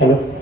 Hello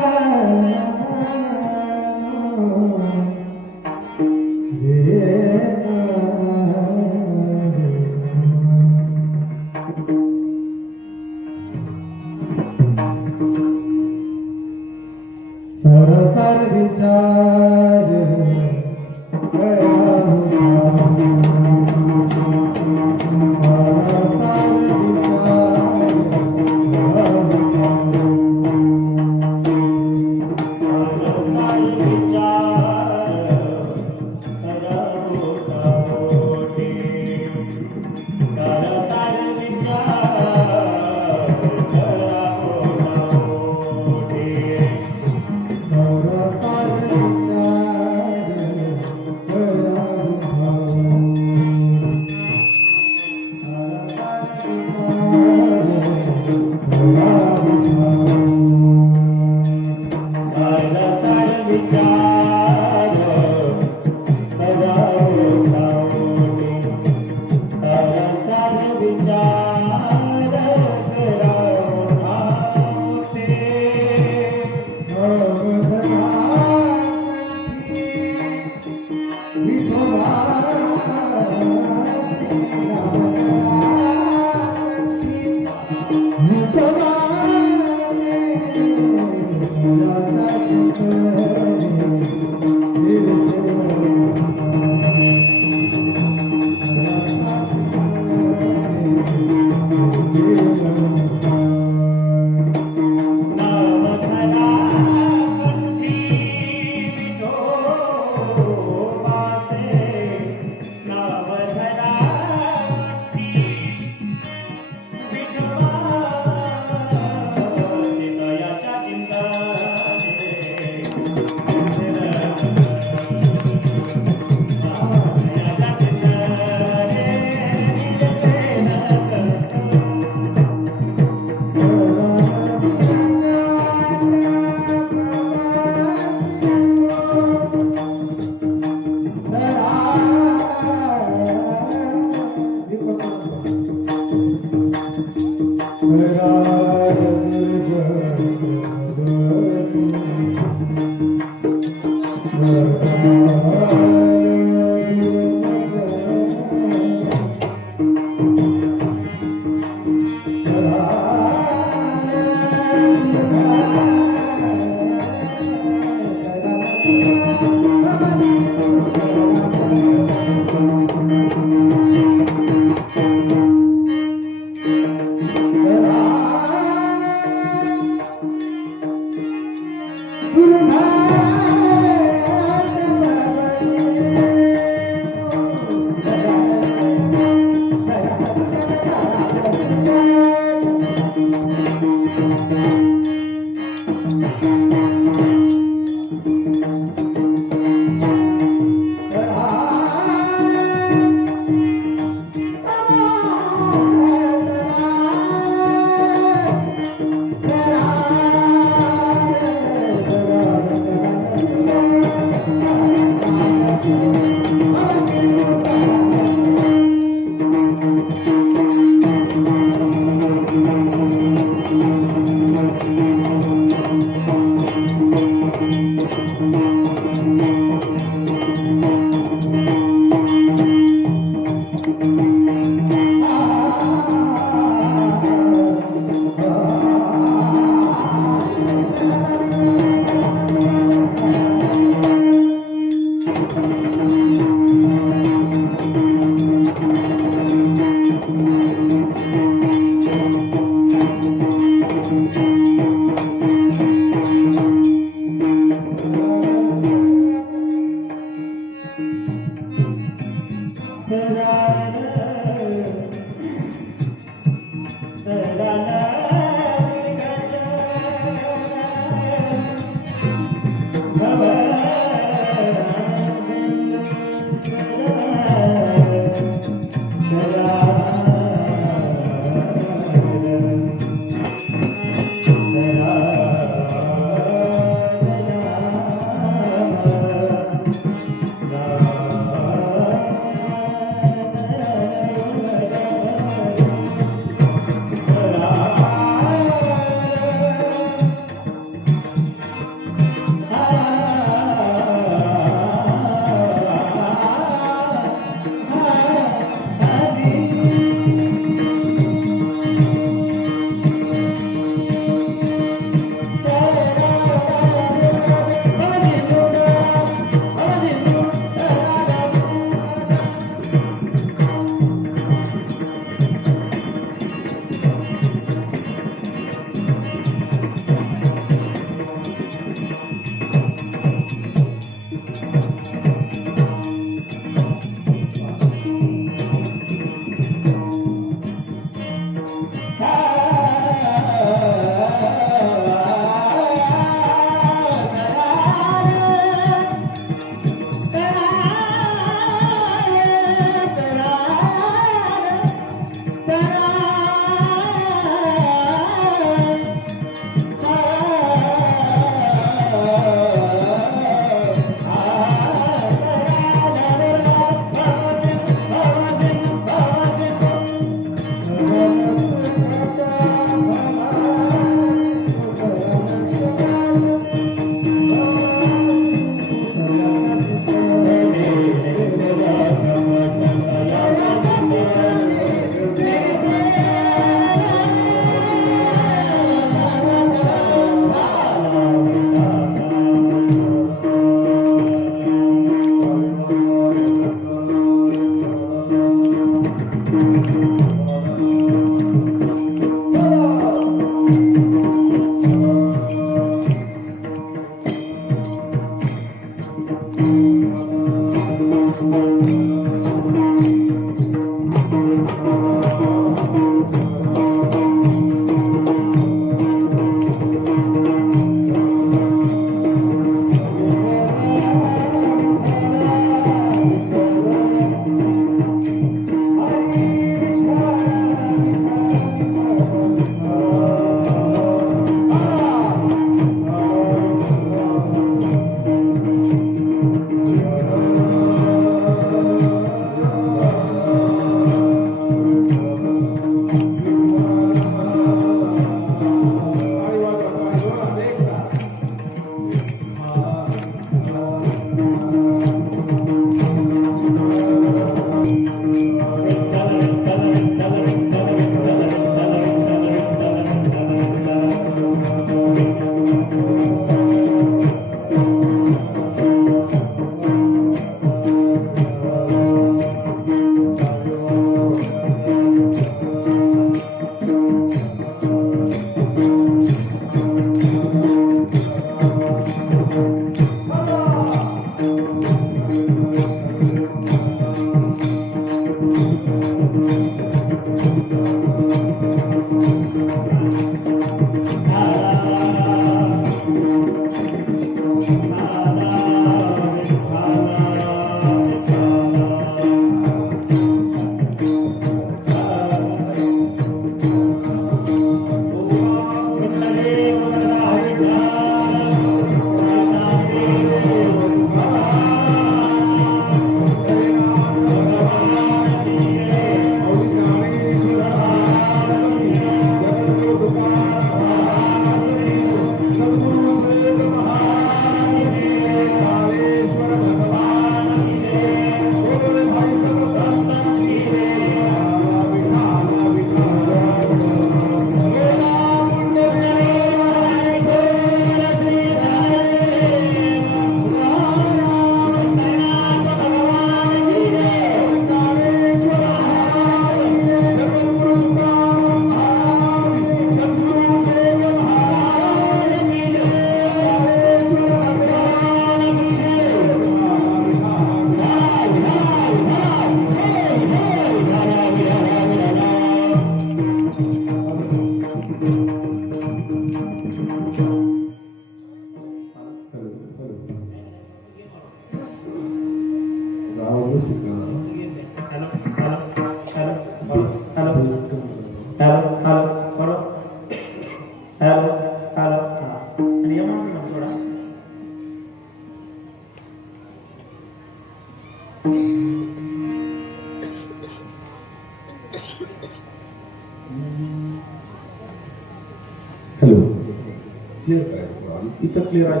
clear करायचं इथं clear आहे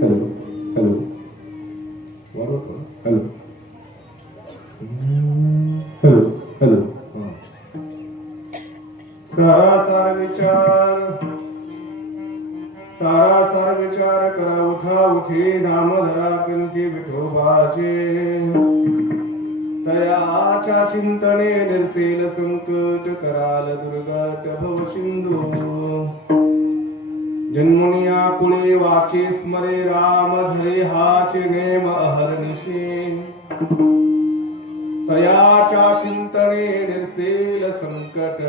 हॅलो हॅलो वाढवतो हॅलो हॅलो हॅलो सारा विचार करा उठा उठे नाम धरा कंठी विठोबाचे तयाच्या चिंतने निर्सेल संकट कराल दुर्गट भव सिंधू जन्मुनिया कुळे वाचे स्मरे राम धरे हाचे नेम अहर्निशे तयाच्या चिंतने निर्सेल संकट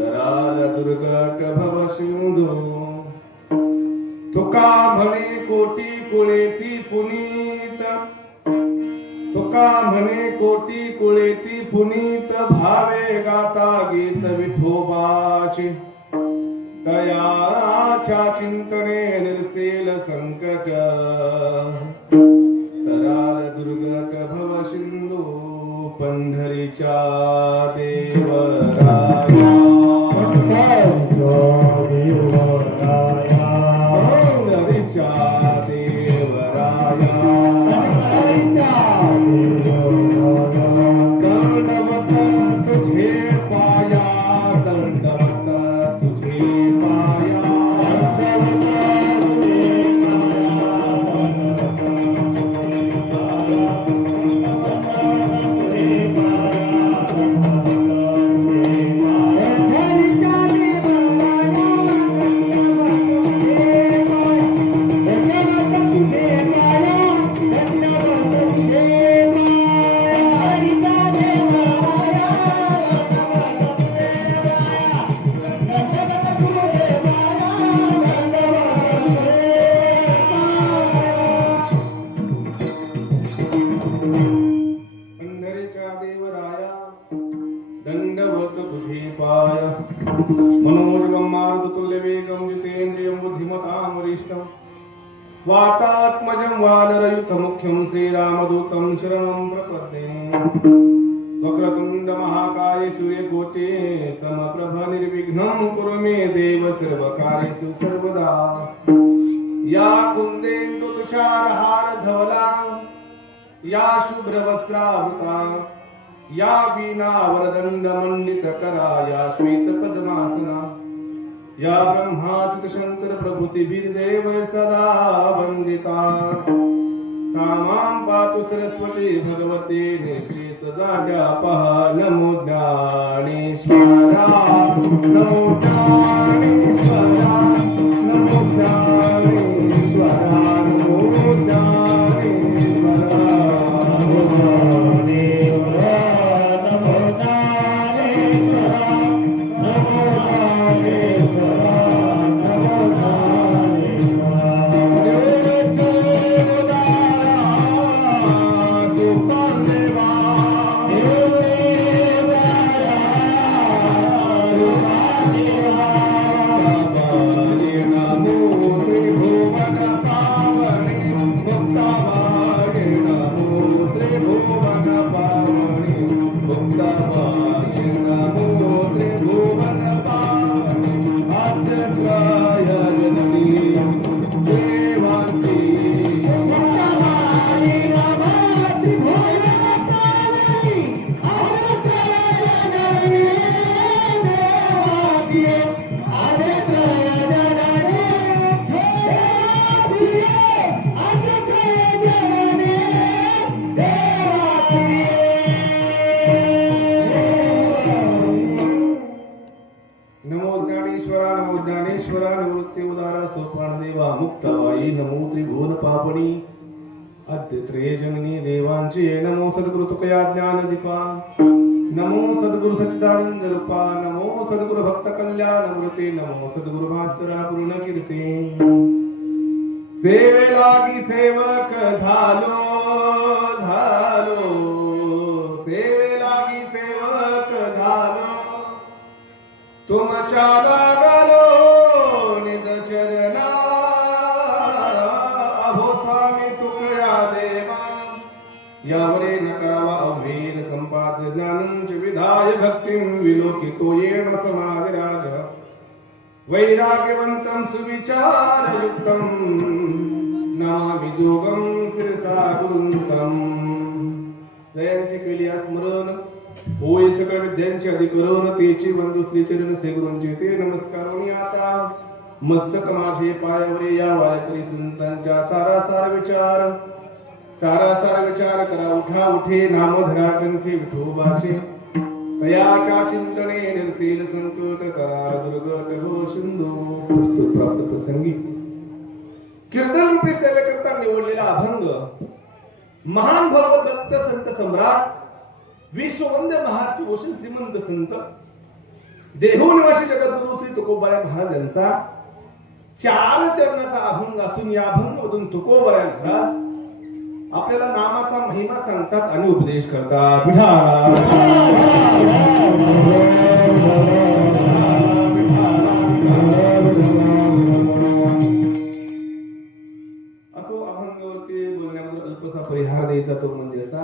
कराल दुर्गट भव सिंधू तुका म्हणे कोटी कुळेती पुनीत तुका म्हणे कोटी कुळेती पुनीत भावे गाता गीत विठोबाचे तयाच्या चिंतने निर्सेल संकट कराल दुर्गट भव सिंधू पंढरीच्या देवराया पंढरीच्या देवराया दंडवत तुझे पाया दंडवत तुझे पाया दंडवत तुझे पाय मनोजवं मारुततुल्यवेगं जितेन्द्रियं बुद्धिमतां वरिष्ठं वातात्मजं वानरयुतमुख्यं श्रीरामदूतं शरणं प्रपद्ये वक्रतुण्ड महाकाय सूर्यकोटे समप्रभ निर्विघ्नं कुरु मे देव सर्वकार्येषु सर्वदा या कुन्देन्दु तुषारहार धवला या शुभ्रवस्त्रावृता या वीणा वरदंड मंडित करा या श्वेत पद्मासना या ब्रह्माच्युत शंकर प्रभृति देव सदा वंदिता सामां पातु सरस्वती भगवती निश्चित जाग्या पहा नमो ज्ञानेश्वरा नमो ज्ञानेश्वरा नमो ज्ञानेश्वरा नमो ज्ञानेश्वरा मुक्तवाई नमो त्रिभुवन पावनी अद्यत्रे जननी देवांची नमो सद्गुरु तुकया ज्ञान दीपा नमो सद्गुरु सच्चिदानंद रूपा नमो सद्गुरु भक्त कल्याण मूर्ती नमो सद्गुरु भास्करा पूर्ण कीर्ती सेवे लागी सेवक झालो झालो, सेवे लागी सेवक झालो, तुमच्या लागलो निज चरणा, अभो स्वामी तुकया देवा, यावरे न करावा अभेद संपाद ज्ञानंच विधाय भक्तिं विलोकितो येन समाधिराज, वैराग्यवंतं सुविचारयुक्तं नमामि जोगं शिरसा गुरुंतं. जयांची केली स्मरण होय सकळ विद्यांची अधिकरण, तेची बंधू श्रीचरण से गुरूंचे ते नमस्कार. आता मस्तक माझे पायावरे या वारकरी संतांच्या सारासार विचार, सारासार विचार करा उठा उठे, नाम धरा कंठी विठोबाचे, तयाच्या चिंतने निर्सील संकट करा दुर्गत हो सिंधू. पुस्तक प्राप्त प्रसंगी कीर्तन रूपी सेवेकरता निवडलेला अभंग महान भगवत दत्त संत सम्राट विश्ववंद्य महात्योषण श्रीमंत संत देहू निवासी जगद्गुरु श्री तुकोबाराय महाराज यांचा 4 चरणाचा अभंग असून या अभंगामधून तुकोबाराय महाराज आपल्याला नामाचा महिमा सांगतात आणि उपदेश करतात. असो अभंगावरती बोलण्यामध्ये अल्पसा परिहार द्यायचा तो म्हणजे असा,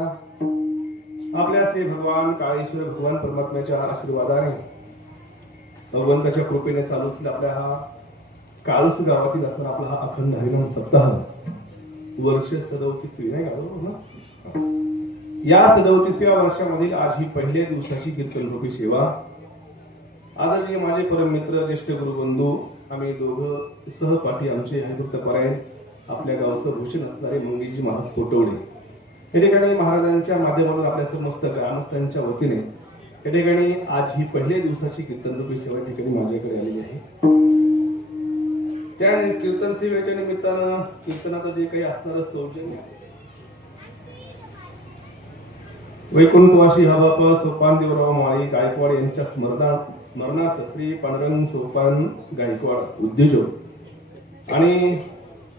आपल्या श्री भगवान काळेश्वर भगवान परमात्म्याच्या आशीर्वादाने भगवंताच्या कृपेने चालू असलेला आपल्या हा काळूस गावातील असणारा आपला हा अखंड हरिनाम सप्ताह वर्ष 37 नाही का? या 37व्या वर्षामधील आज ही पहिल्या दिवसाची कीर्तन रूपी सेवा. आदरणीय माझे परम मित्र ज्येष्ठ गुरुबंधू, आम्ही दोघं सहपाठी आमचे हरिभक्तपरायण आपल्या गावचं भूषण असणारे मंगेजी महाराज कोटवडे या ठिकाणी महाराजांच्या माध्यमातून आपल्या समस्त ग्रामस्थांच्या वतीने या ठिकाणी आज ही पहिल्या दिवसाची कीर्तन रूपी सेवा या ठिकाणी माझ्याकडे आलेली आहे. त्या कीर्तन सेवेच्या निमित्तानं कीर्तनाचं जे काही असणारं सौजन्य वैकुंठवासी हवाप सोपान देवराव माळी गायकवाड यांच्या स्मरणार्थ श्री पांडुरंग सोपान गायकवाड उद्योजक आणि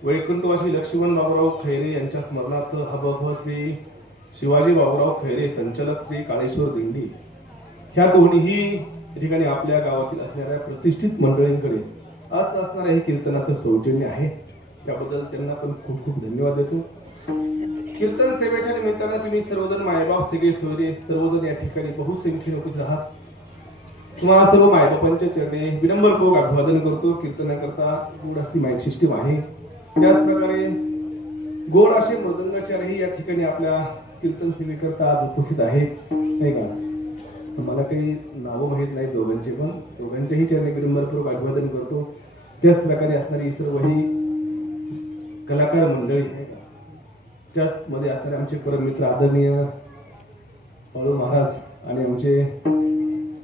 वैकुंठवासी लक्ष्मण बाबूराव खैरे यांच्या स्मरणार्थ हवाप श्री शिवाजी बाबूराव खैरे संचालक श्री काळेश्वर दिंडी ह्या दोन्हीही ठिकाणी आपल्या गावातील असणाऱ्या प्रतिष्ठित मंडळींकडे आज असणारे हे कीर्तनाचं सौजन्य आहे. त्याबद्दल त्यांना पण खूप खूप धन्यवाद देतो. कीर्तन सेवेच्या निमित्तानं तुम्ही सर्वजण मायबाप सगळे सोयरे सर्वजण या ठिकाणी बहुसंख्येने उपस्थित आहात. तुम्हाला सर्व मायबापांच्या चरणी विनम्रपूर्वक अभिवादन करतो. कीर्तनाकरता गोड अशी माईक सिस्टीम आहे. त्याच प्रकारे गोड असे मृदंगाचार्यही या ठिकाणी आपल्या कीर्तन सेवेकरता आज उपस्थित आहेत नाही का? मला काही नावं माहीत नाही दोघांचे, पण दोघांच्याही चरणी विनम्रपूर्वक अभिवादन करतो. त्याच प्रकारे असणारी सर्वही कलाकार मंडळी आहे का? त्याच मध्ये असणारे आमचे परम मित्र आदरणीय बाळू महाराज आणि आमचे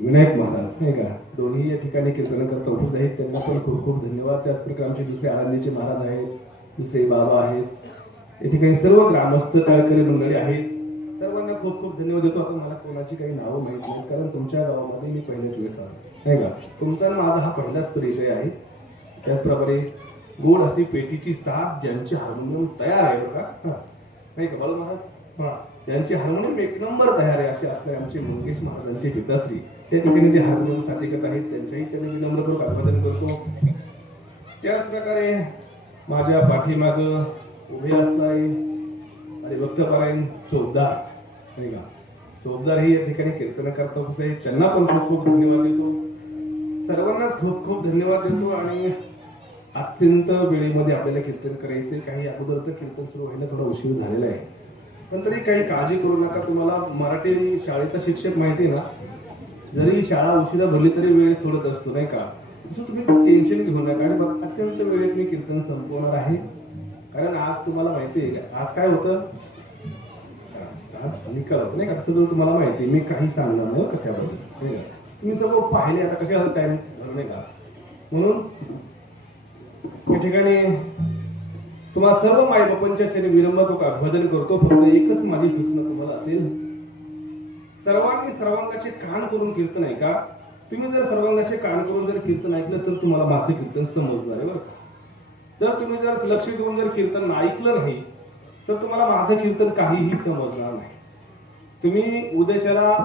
विनायक महाराज नाही का, दोन्ही या ठिकाणी कीर्तन करता उपस्थित आहेत. त्यांना पण खूप खूप धन्यवाद. त्याच प्रकारे आमचे दुसरे आनंदीचे महाराज आहेत, दुसरे बाबा आहेत, या ठिकाणी सर्व ग्रामस्थ कार्यकारी मंडळी आहेत. सर्वांना खूप खूप धन्यवाद देतो. आता मला कोणाची काही नावं माहित नाही, कारण तुमच्या गावामध्ये मी पहिल्याच वेळेस आलो नाही का? तुमचा माझा हा पहिलाच परिचय आहे. त्याचप्रकारे गोड अशी पेटीची साथ ज्यांची हार्मोनियम तयार आहे बघा नाही का बाळू महाराज, ज्यांची हार्मोनियम एक नंबर तयार आहे असे असणारे आमचे मंगेश महाराजांचे पिताश्री त्या ठिकाणी जे हार्मोनियम साथी करत आहेत त्यांच्याही चरणी विनम्रपूर्वक अभिवादन करतो. त्याच प्रकारे माझ्या पाठीमाग उभे असणारे आणि भक्तपरायण चौकदार नाही का, चौकदार ही या ठिकाणी कीर्तन करता उपस्थित आहेत. त्यांना पण खूप खूप धन्यवाद देतो. सर्वांनाच खूप खूप धन्यवाद देतो. आणि अत्यंत वेळेमध्ये आपल्याला कीर्तन करायचे. काही अगोदर तर कीर्तन सुरू व्हायला थोडा उशीर झालेला आहे, पण तरी काही काळजी करू नका. तुम्हाला मराठी शाळेचा शिक्षक माहिती आहे ना, जरी शाळा उशिरा भरली तरी वेळेत सोडत असतो नाही का? तसं तुम्ही टेन्शन घेऊ नका. आणि अत्यंत वेळेत मी कीर्तन संपवणार आहे. कारण आज तुम्हाला माहिती आहे का आज काय होतं, आज निकाल होतं नाही का? तसं तुम्हाला माहिती आहे, मी काही सांगणार नाही कथ्याबद्दल नाही का? तुम्ही सर्व पाहिले आता कशा टाइम नाही का? म्हणून या ठिकाणी तुम्हाला सर्व मायबापांच्या चरणी विनम्रपूर्वक अभिवादन करतो. फक्त एकच माझी सूचना तुम्हाला असेल, सर्वांनी सर्वांगाचे कान करून कीर्तन ऐका. तुम्ही जर सर्वांगाचे कान करून जर कीर्तन ऐकलं तर तुम्हाला माझे कीर्तन समजणार आहे बरं का? जर तुम्ही जर लक्ष देऊन जर कीर्तन ऐकलं नाही तर तुम्हाला माझं कीर्तन काहीही समजणार नाही. तुम्ही उद्याच्याला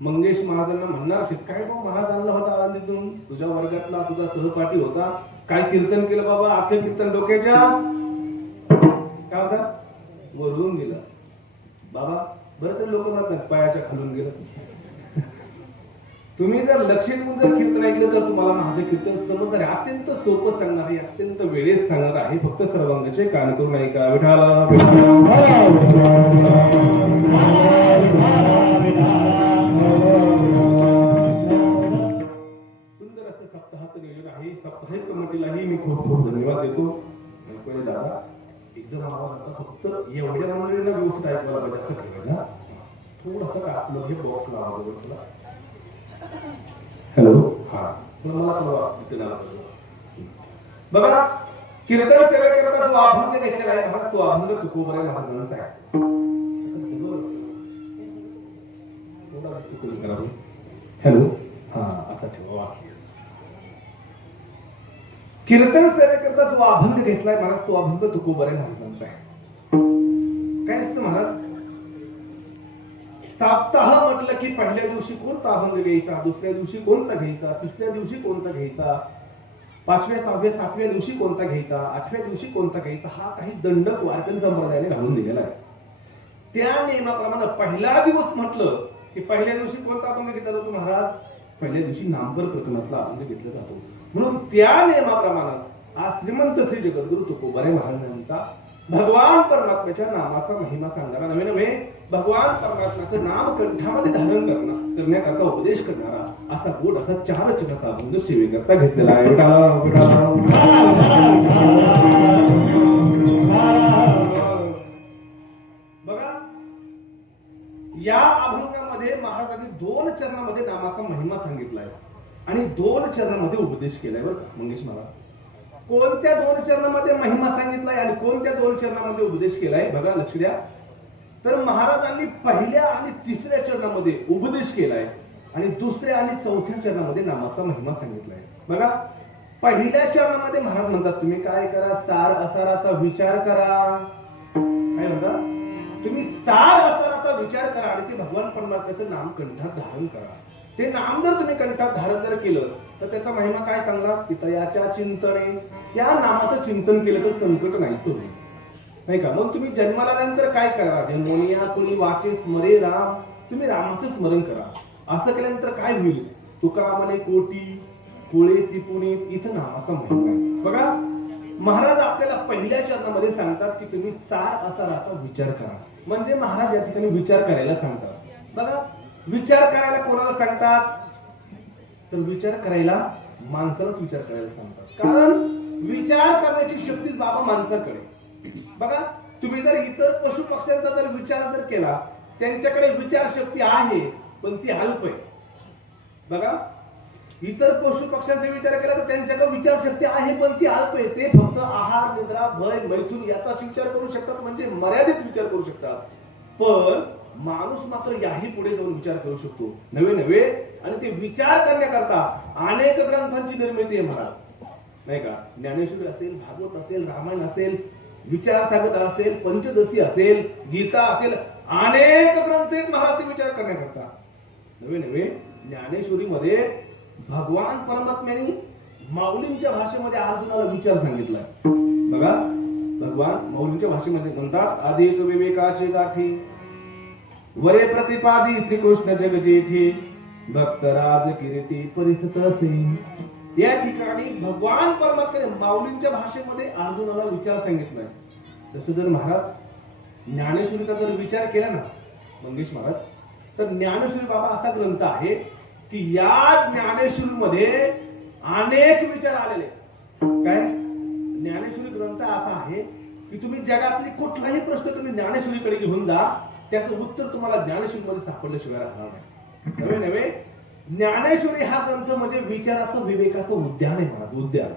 मंगेश महाराजांना म्हणणार असेल, काय बाबा महाराज आणला होता आळंदीतून, तुझ्या वर्गातला तुझा सहपाठी होता, काय कीर्तन केलं बाबा, अख्खे कीर्तन डोक्याच्या काय होता वरून गेलं बाबा. बरं तर लोक म्हणतात पायाच्या खालून गेलं. तुम्ही जर लक्ष देऊन जर कीर्तन ऐकलं तर तुम्हाला माझं कीर्तन समजणार आहे. अत्यंत सोपं सांगणार आहे, अत्यंत वेळेत सांगणार आहे. फक्त सर्वांगाचे कान करून ऐका. विठाला सुंदर असं सप्ताहाचं नियोजन आहे. साप्ताहिक कमिटीलाही मी खूप खूप धन्यवाद देतो. पहिले दादा एकदम आवाज आता फक्त एवढ्या मंडळींना व्यवस्थित ऐकवायला पाहिजे असं ठेवायचं. थोडंसं का आपलं हे बॉक्स लावा तुला. हॅलो हा मला बघा, कीर्तन सेवेकरता जो अभंग घेतलेला आहे महाराज, तो अभंग तुकोबराय महाराजांचा आहे. हॅलो हा असा ठेवा. कीर्तन सेवेकरता जो अभंग घेतलाय महाराज, तो अभंग तुकोबराय महाराजांचा आहे. काय असतं महाराज, सप्ताह म्हटलं की पहिल्या दिवशी कोणता अभंग घ्यायचा, दुसऱ्या दिवशी कोणता घ्यायचा, तिसऱ्या दिवशी कोणता घ्यायचा, पाचव्या सहाव्या सातव्या दिवशी कोणता घ्यायचा, आठव्या दिवशी कोणता घ्यायचा, हा काही दंडक वारकरी संप्रदायाने घालून दिलेला आहे. त्या नियमाप्रमाणे पहिला दिवस म्हटलं की पहिल्या दिवशी कोणता अभंग घेतला जातो महाराज, पहिल्या दिवशी नामकर प्रकरणातला अभंग घेतला जातो. म्हणून त्या नियमाप्रमाणे आज श्रीमंत श्री जगद्गुरु तुकोबराय महाराजांचा भगवान परमात्म्याच्या नामाचा महिमा सांगणारा, नवे नवे भगवान परमात्म्याचं नाम कंठामध्ये धारण करण्याकरता उपदेश करणारा असा गोड असा 4 चिन्हाचा अभंग सेवेकरता घेतलेला आहे. बघा, या अभंगामध्ये महाराजांनी 2 चरणामध्ये नामाचा महिमा सांगितलाय आणि 2 चरणामध्ये उपदेश केलाय. बरं मंगेश महाराज, कोणत्या 2 चरणामध्ये महिमा सांगितलाय आणि कोणत्या 2 चरणामध्ये उपदेश केलाय बघा, लक्ष द्या. तर महाराजांनी पहिल्या आणि तिसऱ्या चरणामध्ये उपदेश केलाय आणि दुसऱ्या आणि चौथ्या चरणामध्ये नामाचा महिमा सांगितलाय. बघा, पहिल्या चरणामध्ये महाराज म्हणतात तुम्ही काय करा, सार असाराचा विचार करा. काय म्हणता तुम्ही, सार असाराचा विचार करा आणि ते भगवान परमात्म्याचं नाम कंठात धारण करा. ते नाम जर तुम्ही कंठात धारण जर केलं तर त्याचा महिमा काय सांगणार, पितयाच्या चिंतने, त्या नामाचं चिंतन केलं तर संकट नाही होईल, नाही का. मग तुम्ही जन्माला आल्यानंतर काय करा, जन्मोनिया कुणी वाचे स्मरे राम, तुम्ही रामाचं स्मरण करा. असं केल्यानंतर काय होईल, तुका म्हणे कोटी कुळे तिपुणी, इथं नामाचा महिमा आहे. बघा, महाराज आपल्याला पहिल्या चरणामध्ये सांगतात की तुम्ही सार असाराचा विचार करा. म्हणजे महाराज या ठिकाणी विचार करायला सांगतात. बघा, विचार करायला कोणाला सांगतात, तर विचार करायला माणसालाच विचार करायला सांगतात. कारण विचार करण्याची शक्ती बाबा माणसाकडे. बघा, तुम्ही जर इतर पशु पक्ष्यांचा जर विचार जर केला, त्यांच्याकडे विचार शक्ती आहे पण ती अल्प आहे. बघा, इतर पशु पक्ष्यांचा विचार केला तर त्यांच्याकडे विचार शक्ती आहे पण ती अल्प आहे. ते फक्त आहार, निद्रा, भय, मैथुन याचाच विचार करू शकतात, म्हणजे मर्यादित विचार करू शकतात. पण माणूस मात्र याही पुढे जाऊन विचार करू शकतो, नवे नवे. आणि ते विचार करण्याकरता अनेक ग्रंथांची निर्मिती आहे महाराज, नाही का. ज्ञानेश्वरी असेल, भागवत असेल, रामायण असेल, विचार सागर असेल, पंचदशी असेल, गीता असेल, अनेक ग्रंथ आहेत महाराज ते विचार करण्याकरता. नवे नवे ज्ञानेश्वरी मध्ये भगवान परमात्म्याने माऊलींच्या भाषेमध्ये अर्जुनाला विचार सांगितलाय. बघा, भगवान माऊलींच्या भाषेमध्ये म्हणतात, आदेश विवेकाचे गाठी वरे प्रतिपादी श्रीकृष्ण जगजेठी भक्तराज किरीटी परिसत असे. या ठिकाणी भगवान परमात्म्याने माऊलींच्या भाषेमध्ये अर्जुनाला विचार सांगितलाय. जसं जर महाराज ज्ञानेश्वरीचा जर विचार केला ना मंगेश महाराज, तर ज्ञानेश्वरी बाबा असा ग्रंथ आहे की या ज्ञानेश्वरीमध्ये अनेक विचार आलेले. काय ज्ञानेश्वरी ग्रंथ असा आहे की तुम्ही जगातली कुठलाही प्रश्न तुम्ही ज्ञानेश्वरीकडे घेऊन जा, त्याचं उत्तर तुम्हाला ज्ञानेश्वरीमध्ये सापडल्याशिवाय राहणार नाही. नवे नवे ज्ञानेश्वरी हा ग्रंथ म्हणजे विचाराचं, विवेकाचं उद्यान आहे महाराज, उद्यान.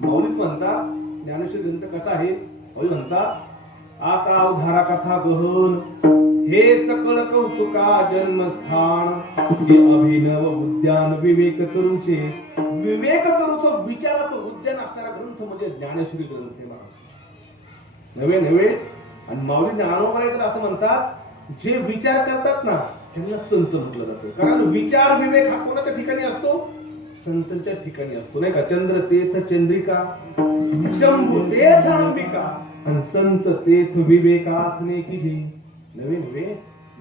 माऊलीच म्हणतात ज्ञानेश्वरी ग्रंथ कसा आहे, माऊली म्हणतात, आता उधारा कथा गहन हे सकळ कौतुका जन्मस्थान, हे अभिनव उद्यान विवेक करूचे विवेक करूचं विचाराचं उद्यान असणारा ग्रंथ म्हणजे ज्ञानेश्वरी ग्रंथ आहे महाराज. नव्हे नव्हे. आणि माऊली ज्ञानोबा तर असं म्हणतात, जे विचार करतात ना त्यांना संत म्हटलं जातं. कारण विचार विवेक हा कोणाच्या ठिकाणी असतो? संतांच्याच ठिकाणी असतो, नाही का? चंद्र तेथ चंद्रिका, शंभू तेथ अंबिका, आणि संत तेथ विवेकासने की जी. नवे नवे.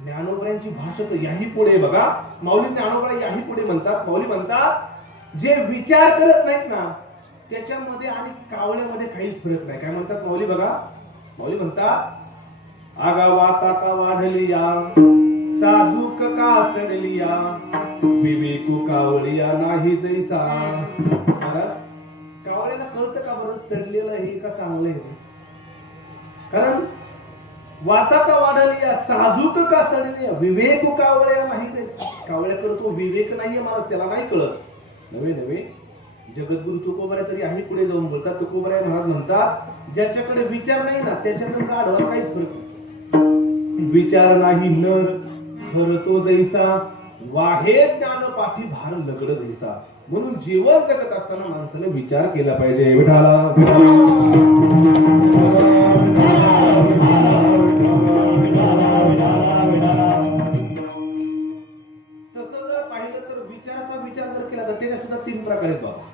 ज्ञानोबरांची भाषा तर याही पुढे बघा. माऊली ज्ञानोबा याही पुढे म्हणतात. माऊली म्हणतात, जे विचार करत नाहीत ना त्याच्यामध्ये आणि कावळ्यामध्ये काहीच फरक नाही. काय म्हणतात माऊली बघा? माऊली म्हणतात, आगावा ताका वाढलिया, साजूक का सडलिया, विवेकू कावळिया नाही जैसा. महाराज, कावळ्याला कळतं का बरं सडलेलं हे का चांगलं आहे? कारण वाता का वाढलिया, साजूक का सडलिया, विवेकू कावळ्या नाही जैसा. कावळ्याकडे तो विवेक नाहीये महाराज, त्याला नाही कळत. नवे नवे. जगद्गुरु तुकोबाराय तरी आहे पुढे जाऊन बोलतात. तुकोबाराय महाराज म्हणतात, ज्याच्याकडे विचार नाही ना त्याच्याकडे आडवा काहीच फरक नाही. विचार नाही नर खर तो जैसा, वाहे ज्ञान पाठी भार लगड जैसा. म्हणून जीवन जगत असताना माणसाने विचार केला पाहिजे. विठाला तसं जर पाहिलं तर विचाराचा विचार जर केला तर त्याच्या सुद्धा 3 प्रकार आहेत बाबा.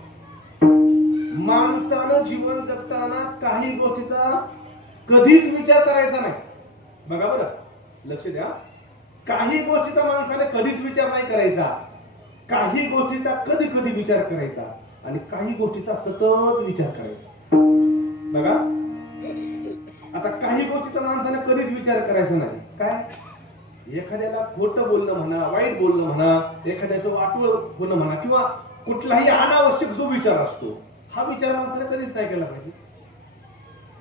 माणसानं जीवन जगताना काही गोष्टीचा कधीच विचार करायचा नाही. बघा बरं, लक्ष द्या. काही गोष्टीचा माणसाने कधीच विचार नाही करायचा. काही गोष्टीचा कधी कधी विचार करायचा आणि काही गोष्टीचा सतत विचार करायचा. बघा, आता काही गोष्टीचा माणसाने कधीच विचार करायचा नाही. काय? एखाद्याला खोटं बोलणं म्हणा, वाईट बोलणं म्हणा, एखाद्याचं वाटवं होणं म्हणा, किंवा कुठलाही अनावश्यक जो विचार असतो हा विचार माणसाने कधीच नाही केला पाहिजे.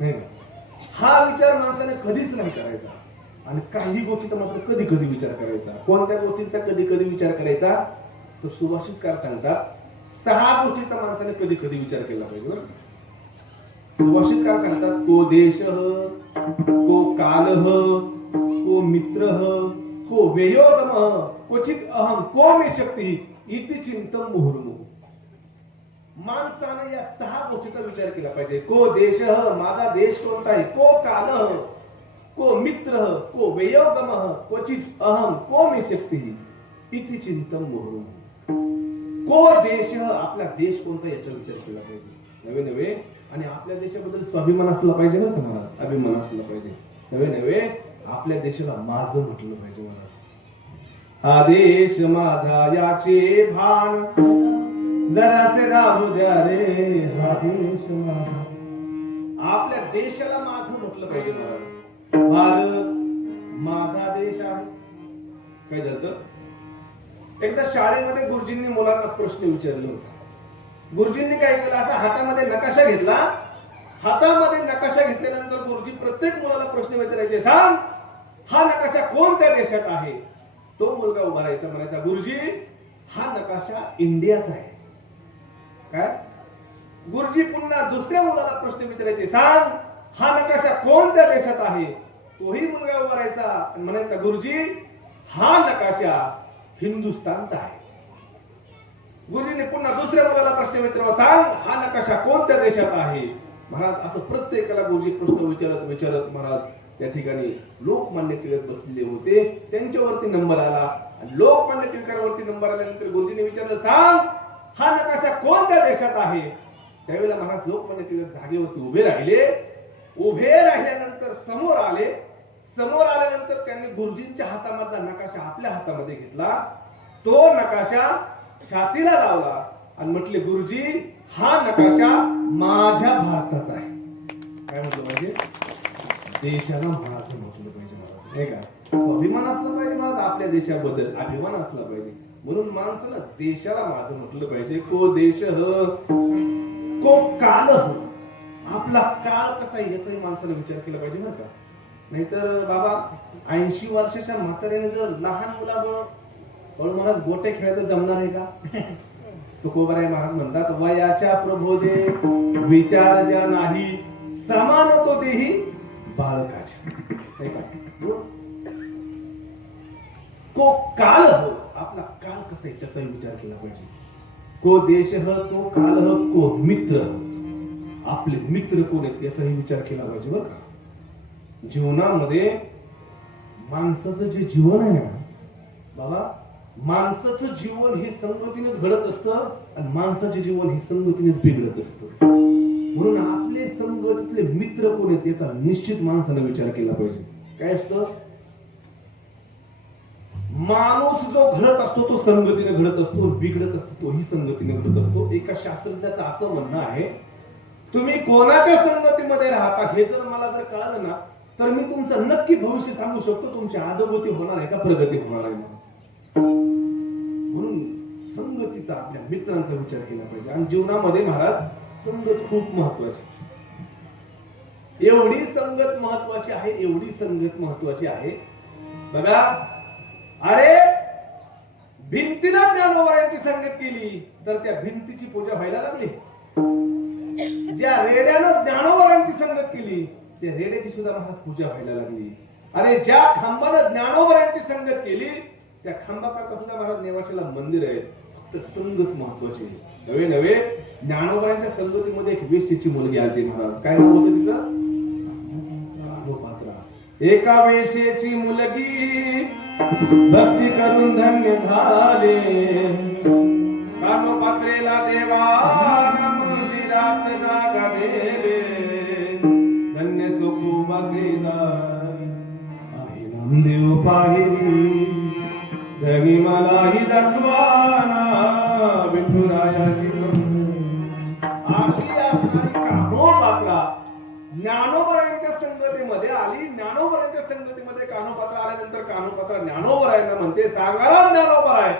नाही ना? हा विचार माणसाने कधीच नाही करायचा. आणि काही गोष्टीचा मात्र कधी कधी विचार करायचा. कोणत्या गोष्टींचा कधी कधी विचार करायचा? तर सुभाषितकार सांगतात 6 गोष्टीचा माणसाने कधी कधी विचार केला पाहिजे. सुभाषितकार सांगतात, को देश, को काल, को मित्र, को वेयोगम, क्वचित अहम, को मे शक्ती, इति चिंतन मुहुर्मुहु. माणसाने या 6 गोष्टीचा विचार केला पाहिजे. को देश, माझा देश कोणता आहे? को काल, को मित्र, को वेयोगम, क्वचित अहम, को मे शक्ती, इति चिंतन मुहुर्मुहु. को देश, आपला देश कोणता याचा विचार केला पाहिजे. नवे नवे. आणि आपल्या देशाबद्दल स्वाभिमान असला पाहिजे ना तुम्हाला, अभिमान असला पाहिजे. नवे नवे. आपल्या देशाला माझं म्हटलं पाहिजे. मला हा देश माझा याचे भान जरासे राहू द्या रे, हा देश माझा. आपल्या देशाला माझं म्हटलं पाहिजे. मला भारत माझा देश आहे. काय झालं? एकदा शाळेमध्ये गुरुजींनी मुलांना प्रश्न विचारले होते. गुरुजींनी काय केलं, असा हातामध्ये नकाशा घेतला. हातामध्ये नकाशा घेतल्यानंतर गुरुजी प्रत्येक मुलाला प्रश्न विचारायचे, सांग हा नकाशा कोणत्या देशात आहे? तो मुलगा उभा राहायचा, म्हणायचा, गुरुजी हा नकाशा इंडियाचा आहे. काय? गुरुजी पुन्हा दुसऱ्या मुलाला प्रश्न विचारायचे, सांग हा नकाशा कोणत्या देशात आहे? तोही मुलगा उभा राहायचा आणि म्हणायचा, गुरुजी हा नकाशा हिंदुस्थानचा आहे. गुरुजीने पुन्हा दुसऱ्या मुलाला प्रश्न विचारावा, सांग हा नकाशा कोणत्या देशात आहे? महाराज असं प्रत्येकाला गुरुजी प्रश्न विचारत विचारत महाराज त्या ठिकाणी लोकमान्य टिळक बसलेले होते. त्यांच्यावरती नंबर आला आणि लोकमान्य टिळकांवरती नंबर आल्यानंतर गुरुजीने विचारलं, सांग हा नकाशा कोणत्या देशात आहे? त्यावेळेला महाराज लोकमान्य टिळक जागेवरती उभे राहिले. उभे राहिल्यानंतर समोर आले. समोर आल्यानंतर त्यांनी गुरुजींच्या हातामधला नकाशा आपल्या हातामध्ये घेतला. तो नकाशा छातीला लावला आणि म्हटले, गुरुजी हा नकाशा माझ्या भारताचा आहे. काय म्हटलं पाहिजे? देशाला माझं म्हटलं पाहिजे. मला नाही का? स्वाभिमान असला पाहिजे मला आपल्या देशाबद्दल, अभिमान असला पाहिजे. म्हणून माणसाला देशाला माझं म्हटलं पाहिजे. को देश, को काल, आपला काळ कसा आहे याचाही माणसाला विचार केला पाहिजे बरं का. नाहीतर बाबा 80 वर्षाच्या म्हाताऱ्याने जर लहान मुलाबरोबर महाराज गोटे खेळायचं जमणार आहे का? तुकोबाराय महाराज म्हणतात, वयाच्या प्रबोधे विचार ज्या नाही, समान तो देही बाळकाच्या. को काल, आपला काळ कसा आहे त्याचाही विचार केला पाहिजे. को देश तो काल को मित्र. आपले मित्र कोण आहेत याचाही विचार केला पाहिजे बरं का. जीवनामध्ये माणसाचं जे जीवन आहे ना बाबा, माणसाचं जीवन हे संगतीनेच घडत असतं आणि माणसाचे जीवन हे संगतीनेच बिघडत असतं. म्हणून आपले संगतीतले मित्र कोण आहेत याचा निश्चित माणसाने विचार केला पाहिजे. काय असतं, माणूस जो घडत असतो तो संगतीने घडत असतो, बिघडत असतो तोही संगतीने घडत असतो. एका शास्त्रज्ञाचं असं म्हणणं आहे, तुम्ही कोणाच्या संगतीमध्ये राहता हे जर मला जर कळलं ना तर मी तुमचं नक्की भविष्य सांगू शकतो, तुमची अधोगती होणार आहे का प्रगती होणार आहे. म्हणून संगतीचा, आपल्या मित्रांचा विचार केला पाहिजे. आणि जीवनामध्ये महाराज संगत खूप महत्वाची, एवढी संगत महत्वाची आहे, एवढी संगत महत्वाची आहे बघा. अरे भिंतीला ज्ञानोबा संगत केली तर त्या भिंतीची पूजा व्हायला लागली. ज्या रेड्यानं ज्ञानोबा संगत केली त्या रेड्याची सुद्धा महाराज पूजा व्हायला लागली. आणि ज्या खांबानं ज्ञानोबा संगत केली त्या खांबाकरता सुद्धा महाराज नेवाशाला मंदिर आहे. फक्त संगत महत्वाची. नवे नवे ज्ञानोबांच्या संगतीमध्ये एक वेश्येची मुलगी आली महाराज. काय नाव होतं तिचं? कानोपात्रा. एका वेश्येची मुलगी भक्ती करून धन्य झाले. कानोपात्रेला देवाना मंदिरात जागा दिले. धन्य चोखू बसेदार आहे नामदेव पाहिली. जगी मलाही दाखवाना विठुरायाची अशी असणारी कानोपात्रा ज्ञानोबरायांच्या संगतीमध्ये आली. ज्ञानोबरायांच्या संगतीमध्ये कानोपात्रा आल्यानंतर कानोपात्रा ज्ञानोबरायांना म्हणते, सांगा ज्ञानोबराय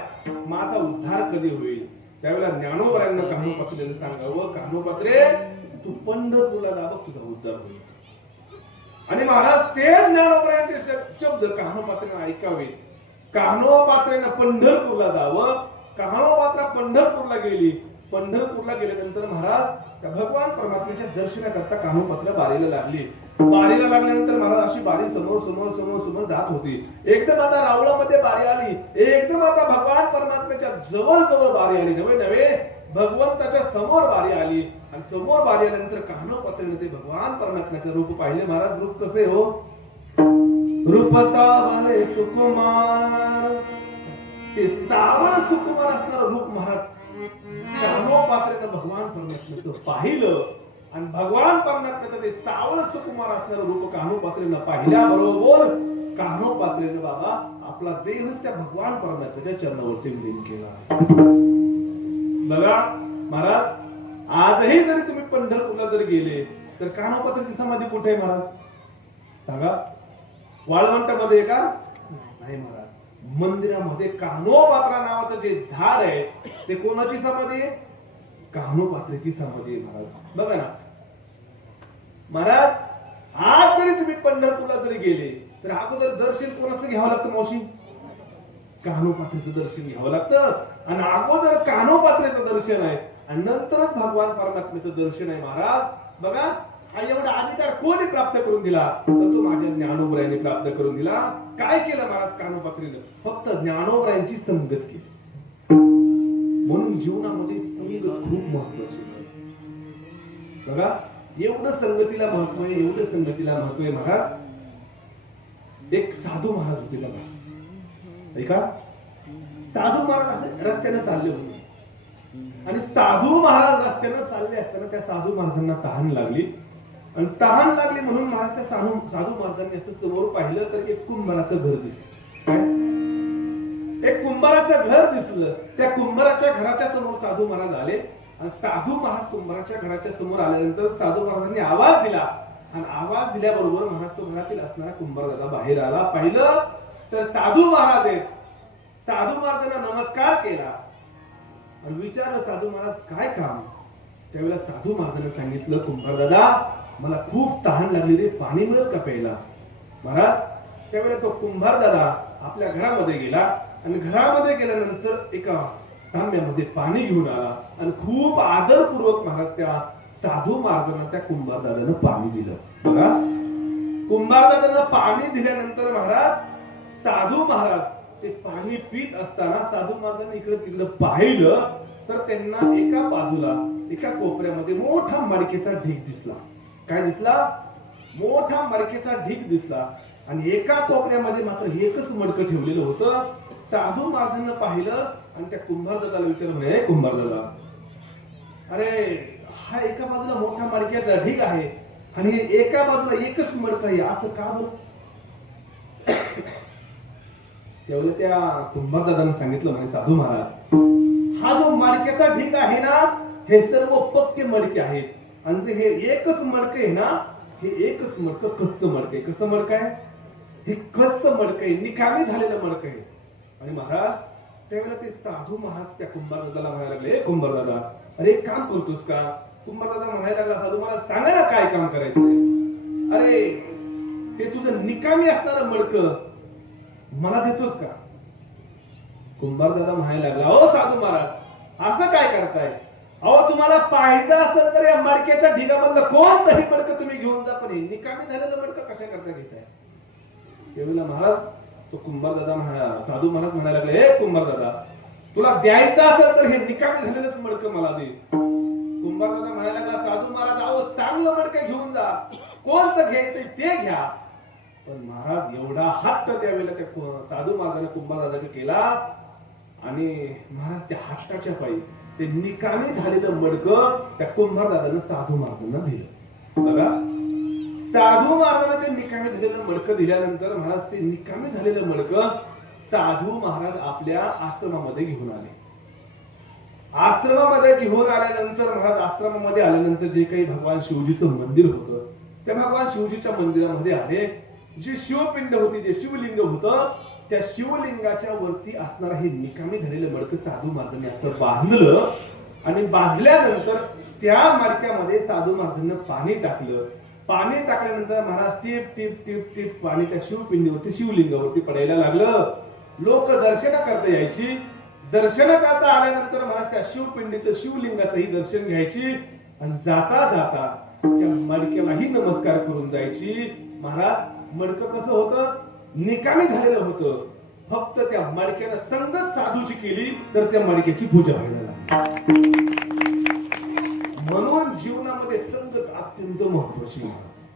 माझा उद्धार कधी होईल. त्यावेळेला ज्ञानोबरायांना कानोपात्रेने सांगावं, कानोपात्रे तू पंढरपूरला जा बघ तुझा उद्धार होईल. आणि महाराज ते ज्ञानोबरायांचे शब्द कानोपात्रेने ऐकावे. कान्होपात्रेनं पंढरपूरला जावं. कान्होपात्रा पंढरपूरला गेली. पंढरपूरला गेल्यानंतर महाराज त्या भगवान परमात्म्याच्या दर्शनाकरता कान्होपात्रा बारीला लागली. बारीला लागल्यानंतर महाराज अशी बारी समोर समोर समोर समोर जात होती. एकदम आता रावळामध्ये बारी आली. एकदम आता भगवान परमात्म्याच्या जवळ जवळ बारी आली. नवे नवे भगवंताच्या समोर बारी आली. आणि समोर बारी आल्यानंतर कान्होपात्रेने ते भगवान परमात्म्याचं रूप पाहिले. महाराज रूप कसे हो, रूप सावळे सुकुमार. ते सावळ सुकुमार असणारं रूप महाराज कान्होपात्रेनं भगवान परमात्म्याचं पाहिलं. आणि भगवान परमात्म्याचं ते सावळ सुकुमार असणारं रूप कान्होपात्रेनं पाहिल्याबरोबर कान्होपात्रेनं बाबा आपला देहच त्या भगवान परमात्म्याच्या चरणावरती विलीन केला. बघा महाराज, आजही जरी तुम्ही पंढरपूरला जर गेले तर कान्होपात्रेची समाधी कुठे आहे महाराज सांगा? वाळवंटामध्ये का? नाही महाराज, मंदिरामध्ये कान्होपात्रा नावाचं जे झाड आहे ते कोणाची समाधी आहे? कान्होपात्रेची समाधी आहे महाराज. बघा ना महाराज, आज जरी तुम्ही पंढरपूरला जरी गेले तर अगोदर दर्शन कोणाचं घ्यावं लागतं मावशी? कान्होपात्रेचं दर्शन घ्यावं लागतं. आणि अगोदर कान्होपात्रेचं दर्शन आहे आणि नंतरच भगवान परमात्म्याचं दर्शन आहे महाराज. बघा हा एवढा अधिकार कोणी प्राप्त करून दिला? तर तो माझ्या ज्ञानोबरायांनी प्राप्त करून दिला. काय केलं महाराज कान्होपात्रेनं? फक्त ज्ञानोबरायांची संगत केली. म्हणून जीवनामध्ये संगत खूप महत्वाची. बघा एवढं संगतीला महत्व आहे, एवढं संगतीला महत्व आहे महाराज. एक साधू महाराज होते बघा. ऐका, साधू महाराज असे रस्त्याने चालले होते आणि साधू महाराज रस्त्याने चालले असताना त्या साधू महाराजांना तहान लागली. आणि तहान लागली म्हणून महाराज त्या साधू महाराजांनी असं समोर पाहिलं तर एक कुंभाराचं घर दिसलं. काय? एक कुंभाराचं घर दिसलं. त्या कुंभाराच्या घराच्या समोर साधू महाराज आले. आणि साधू महाराज कुंभाराच्या घराच्या समोर आल्यानंतर साधू महाराजांनी आवाज दिला. आणि आवाज दिल्याबरोबर महाराज तो घरातील असणारा कुंभार दादा बाहेर आला. पाहिलं तर साधू महाराज आहेत. साधू महाराजांना नमस्कार केला आणि विचारलं साधू महाराज काय काम? त्यावेळेला साधू महाराजांनी सांगितलं, कुंभार दादा मला खूप तहान लागली रे, पाणी मिळेल का प्यायला? महाराज त्यावेळेला तो कुंभार दादा आपल्या घरामध्ये गेला आणि घरामध्ये गेल्यानंतर एका तांब्यामध्ये पाणी घेऊन आला आणि खूप आदरपूर्वक महाराज त्या साधू महाराजांना त्या कुंभार दादानं पाणी दिलं. बघा कुंभार दादानं पाणी दिल्यानंतर महाराज साधू महाराज ते पाणी पीत असताना साधू महाराजांनी इकडे तिकडे पाहिलं तर त्यांना एका बाजूला एका कोपऱ्यामध्ये मोठा मडकेचा ढीग दिसला. काय दिसला? मोठा मडकेचा ढीग दिसला. आणि एका कोपऱ्यामध्ये मात्र एकच मडकं ठेवलेलं होतं. साधू महाराजांना पाहिलं आणि त्या कुंभारदादाला विचारलं, म्हणे कुंभारदादा, अरे हा एका बाजूला मोठा मडक्याचा ढीग आहे आणि एका बाजूला एकच मडकं आहे, असं का बरं? त्यावेळेला त्या कुंभारदादांनी सांगितलं, म्हणे साधू महाराज, हा जो मडक्याचा ढीग आहे ना, हे सर्व पक्के मडके आहेत आणि हे एकच मडकं आहे ना, हे एकच मडकं कच्चं मडकं आहे. कसं मडकं आहे? हे कच्चं मडकं आहे, निकामी झालेलं मडकं आहे. आणि महाराज त्यावेळेला ते साधू महाराज त्या कुंभारदादाला म्हणायला लागले, कुंभारदादा, अरे एक काम करतोस का? कुंभारदादा म्हणायला लागला, साधू महाराज सांगा ना काय काम करायचं? अरे ते तुझं निकामी असणारं मडकं मला देतोस का? कुंभारदादा म्हणायला लागला, ओ साधू महाराज असं काय करताय? अहो तुम्हाला पाहिजे असेल तर या मडक्याच्या ढिगामधलं कोणतंही मडकं तुम्ही घेऊन जा, पण हे निकामी झालेलं मडकं कशा करता घेताय? त्यावेळेला महाराज तो कुंभारदादा म्हणाला, साधू महाराज म्हणायला लागले, हे कुंभारदादा, तुला द्यायचं असेल तर हे निकामी झालेलंच मडकं मला दे. कुंभारदादा म्हणायला लागला, साधू महाराज अहो चांगलं मडकं घेऊन जा, कोणतं घ्यायचं ते घ्या. पण महाराज एवढा हट्ट त्यावेळेला त्या साधू महाराजांनी कुंभारदादाने केला आणि महाराज त्या हट्टाच्या पायी ते निकामी झालेलं मडकं त्या कुंभारदादाने साधू महाराजांना दिलं. बघा, साधू महाराजांना ते निकामी झालेलं मडकं दिल्यानंतर महाराज ते निकामी झालेलं मडकं साधू महाराज आपल्या आश्रमामध्ये घेऊन आले. आश्रमामध्ये घेऊन आल्यानंतर महाराज आश्रमामध्ये आल्यानंतर जे काही भगवान शिवजीचं मंदिर होतं त्या भगवान शिवजीच्या मंदिरामध्ये आले. जी शिवपिंड होती, जे शिवलिंग होतं, त्या शिवलिंगाच्या वरती असणारा हे निकामी झालेलं मडकं साधू महाराजांनी असं बांधलं आणि बांधल्यानंतर त्या मडक्यामध्ये साधू महाराजांनी पाणी टाकलं. पाणी टाकल्यानंतर Maharaj tip tip tip tip पाणी त्या शिवपिंडीवरती शिवलिंगावरती पडायला लागलं. लोक दर्शन करता यायची. दर्शन करता आल्यानंतर महाराज त्या शिवपिंडीचं शिवलिंगाचंही दर्शन घ्यायची आणि जाता जाता त्या मडक्यालाही नमस्कार करून जायची. महाराज मडकं कसं होतं? निकामी झालेलं होतं. फक्त त्या मडक्यानं संगत साधूची केली तर त्या मडक्याची पूजा व्हायला लागली. म्हणून जीवनामध्ये संगत अत्यंत महत्वाची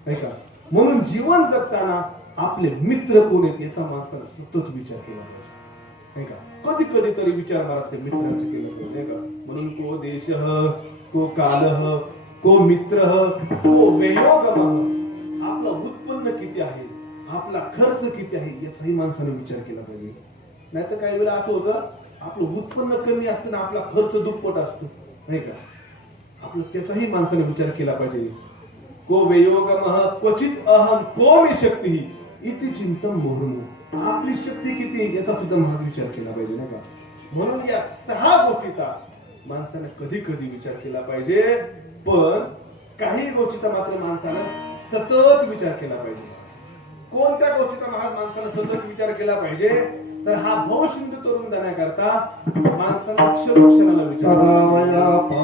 आहे का? म्हणून जीवन जगताना आपले मित्र कोण आहेत याचा माणसाला सतत विचार केला पाहिजे, का? कधी कधी तरी विचार मारा त्या मित्राचं केलं पाहिजे, का? म्हणून को देशः को कालः को मित्रः को वियोगः, आपलं उत्पन्न किती आहे, आपला खर्च किती आहे याचाही माणसाने विचार केला पाहिजे. नाहीतर काही वेळा असं होतं, आपलं उत्पन्न कमी असतं ना आपला खर्च दुप्पट असतो, नाही का? आपलं त्याचाही माणसाने विचार केला पाहिजे. को वियोगमः क्वचित अहम को मे शक्ती इति चिंतन मोहनु, आपली शक्ती किती याचा सुद्धा महान विचार केला पाहिजे, नाही का? म्हणून या 6 गोष्टीचा माणसाने कधी कधी विचार केला पाहिजे. पण काही गोष्टीचा मात्र माणसाने सतत विचार केला पाहिजे. कोणत्या गोष्टीचा महान माणसाने सतत विचार केला पाहिजे? तर हा भवसिंधू तरुण जाण्याकरता माणसाला अक्षराला विचार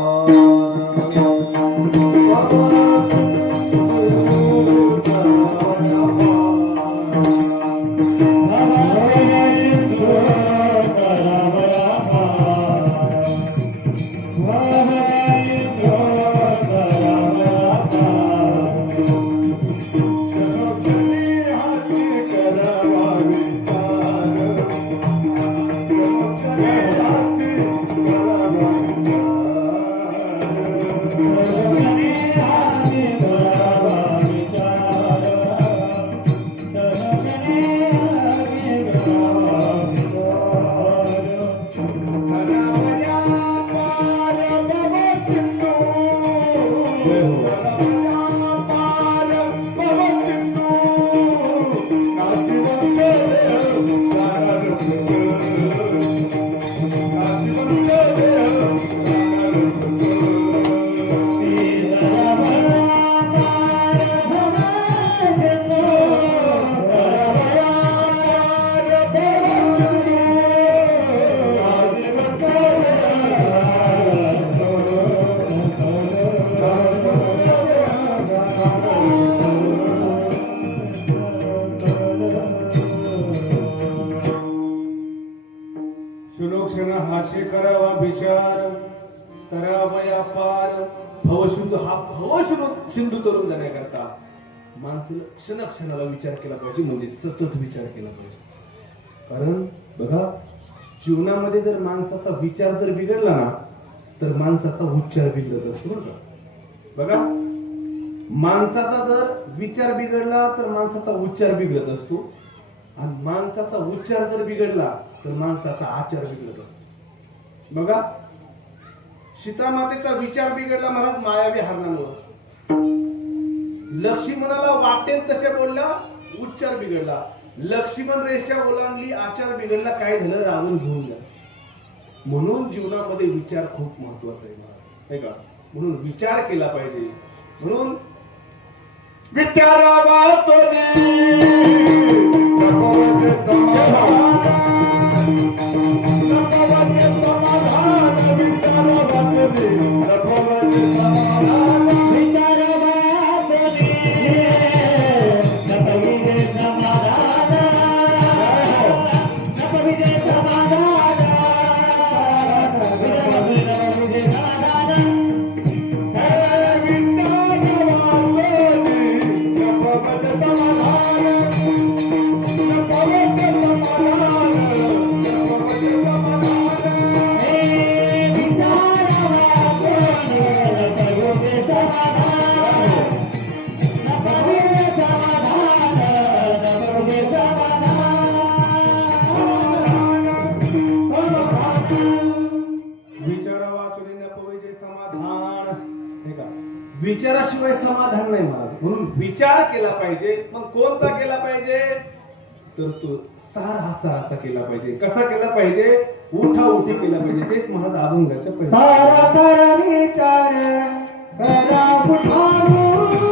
सुलोक्षण हास्य करावा विचार तरावया पार भवसिंधू हा भवसिंधू तरुण जाण्याकरता माणसाला क्षणाला विचार केला पाहिजे, म्हणजे सतत विचार केला पाहिजे. कारण बघा, जीवनामध्ये जर माणसाचा विचार जर बिघडला ना तर माणसाचा उच्चार बिघडत असतो. बरं का? बघा, माणसाचा जर विचार बिघडला तर माणसाचा उच्चार बिघडत असतो, आणि माणसाचा उच्चार जर बिघडला तर माणसाचा आचार बिघडत असतो. बघा, सीतामातेचा विचार बिघडला महाराज मायावी हरणामुळे. लक्ष्मणाला वाटेल तसे बोलला, उच्चार बिघडला. लक्ष्मण रेषा ओलांडली, आचार बिघडला, काय झालं, रावण घेऊन गेला. म्हणून जीवनामध्ये विचार खूप महत्वाचा आहे महाराज, नाही का? म्हणून विचार केला पाहिजे. म्हणून विचारावा विचाराशिवाय समाधान नाही महाराज. म्हणून विचार केला पाहिजे. मग कोणता केला पाहिजे? तर तो साराचा केला पाहिजे. कसा केला पाहिजे? उठाउठी केला पाहिजे. तेच महाराज अभंगाच्या पहिले सारा विचार करा उठाउठी,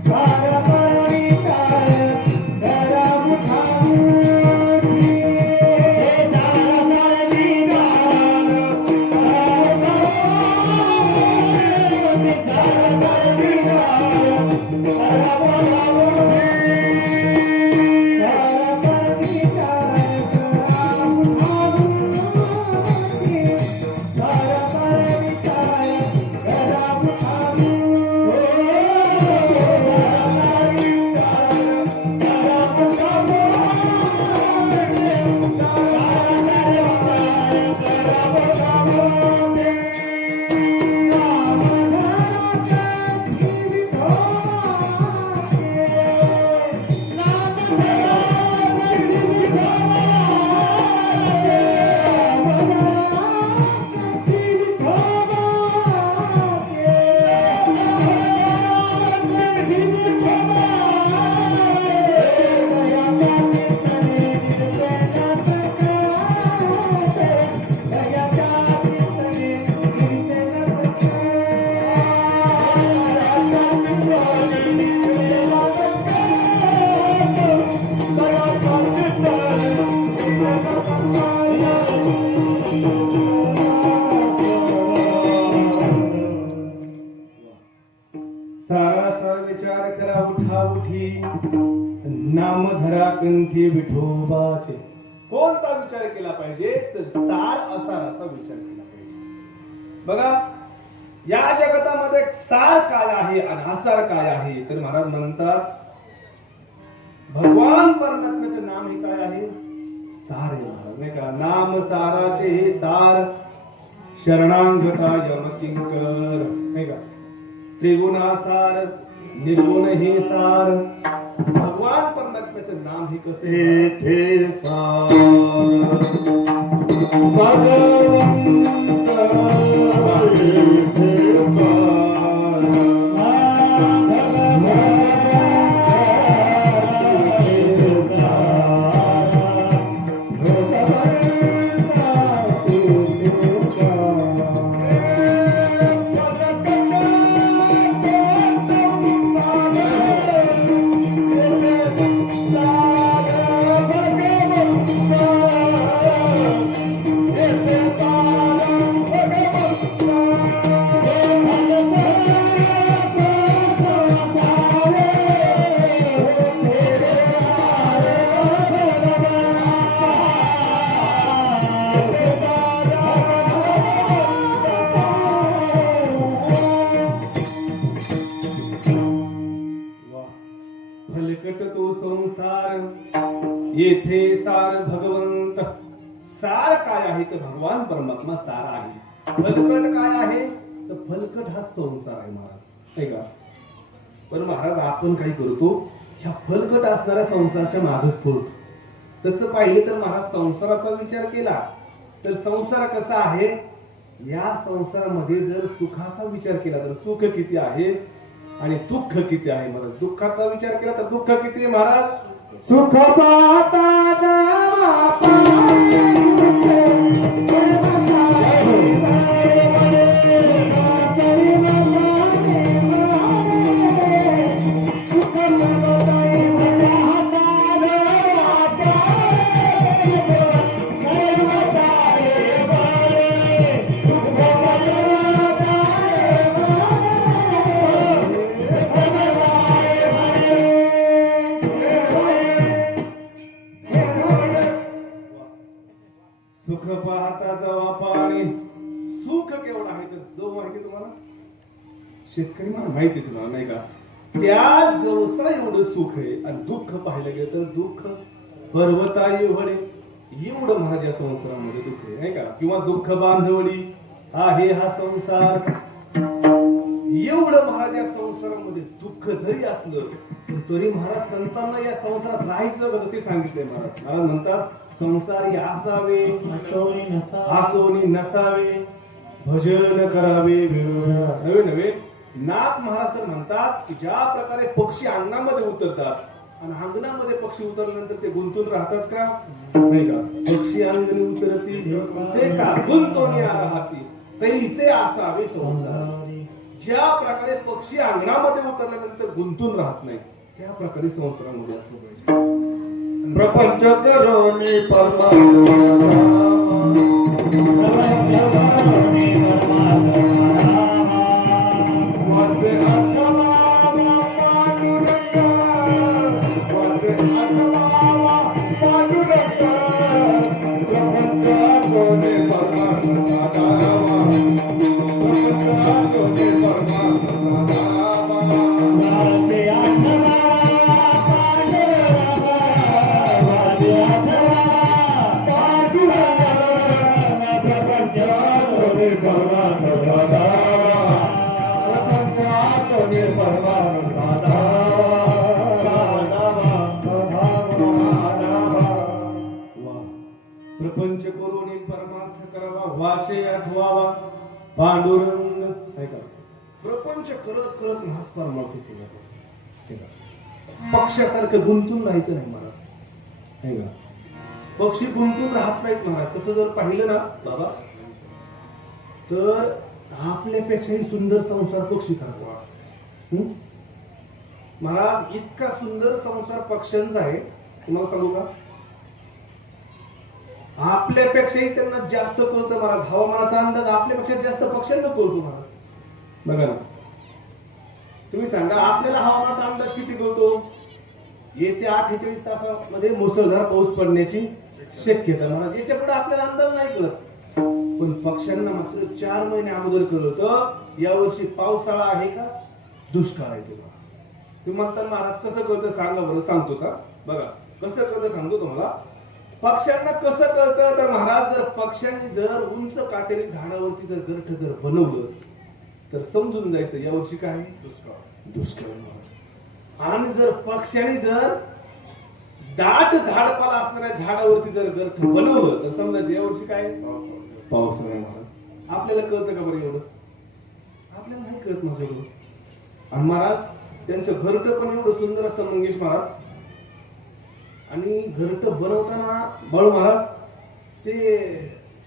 सारा विचार करा उठाउठी, विचार करा उठाउठी, नाम धरा कंठी विठोबाचे. कोणता विचार केला पाहिजे? तर सार असाराचा विचार केला पाहिजे. बघा, या जगतामध्ये सार काय आहे आणि आसार काय आहे? तर महाराज म्हणतात भगवान परमात्म्याचे नाम हे काय आहे? सार आहे महाराज, नाही का? नाम साराचे हे सार, शरणांगता यम किंकर, नाही का? त्रिगुणासार निर्गुण हे सार. भगवान परमात्म्याचे नाम हे कसे? सार फलकट तो संसार येथे सार भगवंत. सार काय आहे तर भगवान परमात्मा सार आहे. फलकट काय आहे तर फलकट हा संसार आहे महाराज, नाही का? पण महाराज आपण काय करतो, ह्या फलकट असणाऱ्या संसाराच्या मागच पळतो. तसं पाहिलं तर महाराज संसाराचा विचार केला तर संसार कसा आहे, या संसारामध्ये जर सुखाचा विचार केला तर सुख किती आहे आणि दुःख किती आहे महाराज. दुःखाचा विचार केला तर दुःख किती आहे महाराज. सुख पाहता देवा सुख पाहता जवा पाणी. सुख केवढं आहे तर जो माहिती तुम्हाला, शेतकरी मला माहितीच ना, नाही का? त्या जवसा एवढं सुख आहे आणि दुःख पाहिलं गेलं तर दुःख पर्वता एवढे. एवढं महाराज या संसारामध्ये दुःख आहे, नाही का? किंवा दुःख बांधवडी आहे हा संसार. एवढं महाराज या संसारामध्ये दुःख जरी असलं तरी महाराज संतांना या संसारात राहायचं कसं ते सांगितलंय महाराज. महाराज म्हणतात संसारी असावे आसोनी नसावे, भजन करावे वेळोवेळा. नवे नवे नाथ महाराज तर म्हणतात की ज्या प्रकारे पक्षी अंगणामध्ये उतरतात आणि अंगणामध्ये पक्षी उतरल्यानंतर ते गुंतून राहतात का, नाही का? पक्षी अंगणी उतरती ते का गुंतून राहती, तैसे असावे संसार. ज्या प्रकारे पक्षी अंगणामध्ये उतरल्यानंतर गुंतून राहत नाही त्या प्रकारे संसारामध्ये असलं पाहिजे. प्रपंच करोनी परमात्मा प्रपंच करून परमार्थ करावा, वाचे आठवावा पांडुरंग. ऐका, प्रपंच करत करत महाच परमार्थ केला. पक्षासारखं गुंतून राहायचं नाही महाराज, नाही का? पक्षी गुंतून राहत नाहीत महाराज. तसं जर पाहिलं ना बाबा तर आपल्यापेक्षाही सुंदर संसार पक्षी करतो महाराज. इतका सुंदर संसार पक्ष्यांचा आहे तुम्हाला सांगू का, आपल्यापेक्षाही त्यांना जास्त कळतं महाराज. हवामानाचा अंदाज आपल्यापेक्षा जास्त पक्ष्यांना कळतो महाराज. बघा ना, तुम्ही सांगा आपल्याला हवामानाचा अंदाज किती कळतो? येत्या 48 तासामध्ये मुसळधार पाऊस पडण्याची शक्यता महाराज. याच्या पुढे आपल्याला अंदाज नाही कळत. पण पक्ष्यांना मात्र 4 महिने अगोदर कळतं या वर्षी पावसाळा आहे का दुष्काळ आहे तेव्हा. तुम्ही म्हणता महाराज कसं कळतं सांगा बरं. सांगतो का, बघा कसं कळतं सांगतो तुम्हाला. पक्ष्यांना कसं कळतं तर महाराज जर पक्ष्यांनी जर उंच काटेरी झाडावरती जर घरट जर बनवलं तर समजून जायचं या वर्षी काय आहे दुष्काळ. आणि जर पक्ष्यांनी जर दाट झाडपाला असणाऱ्या झाडावरती जर घरट बनवलं तर समजायचं या वर्षी काय पाऊस नाही महाराज. आपल्याला कळतं का बरं एवढं? आपल्याला नाही कळत माझं एवढं. आणि महाराज त्यांचं घरट पण एवढं सुंदर असतं मंगेश महाराज. आणि घरट बनवताना बाळू महाराज ते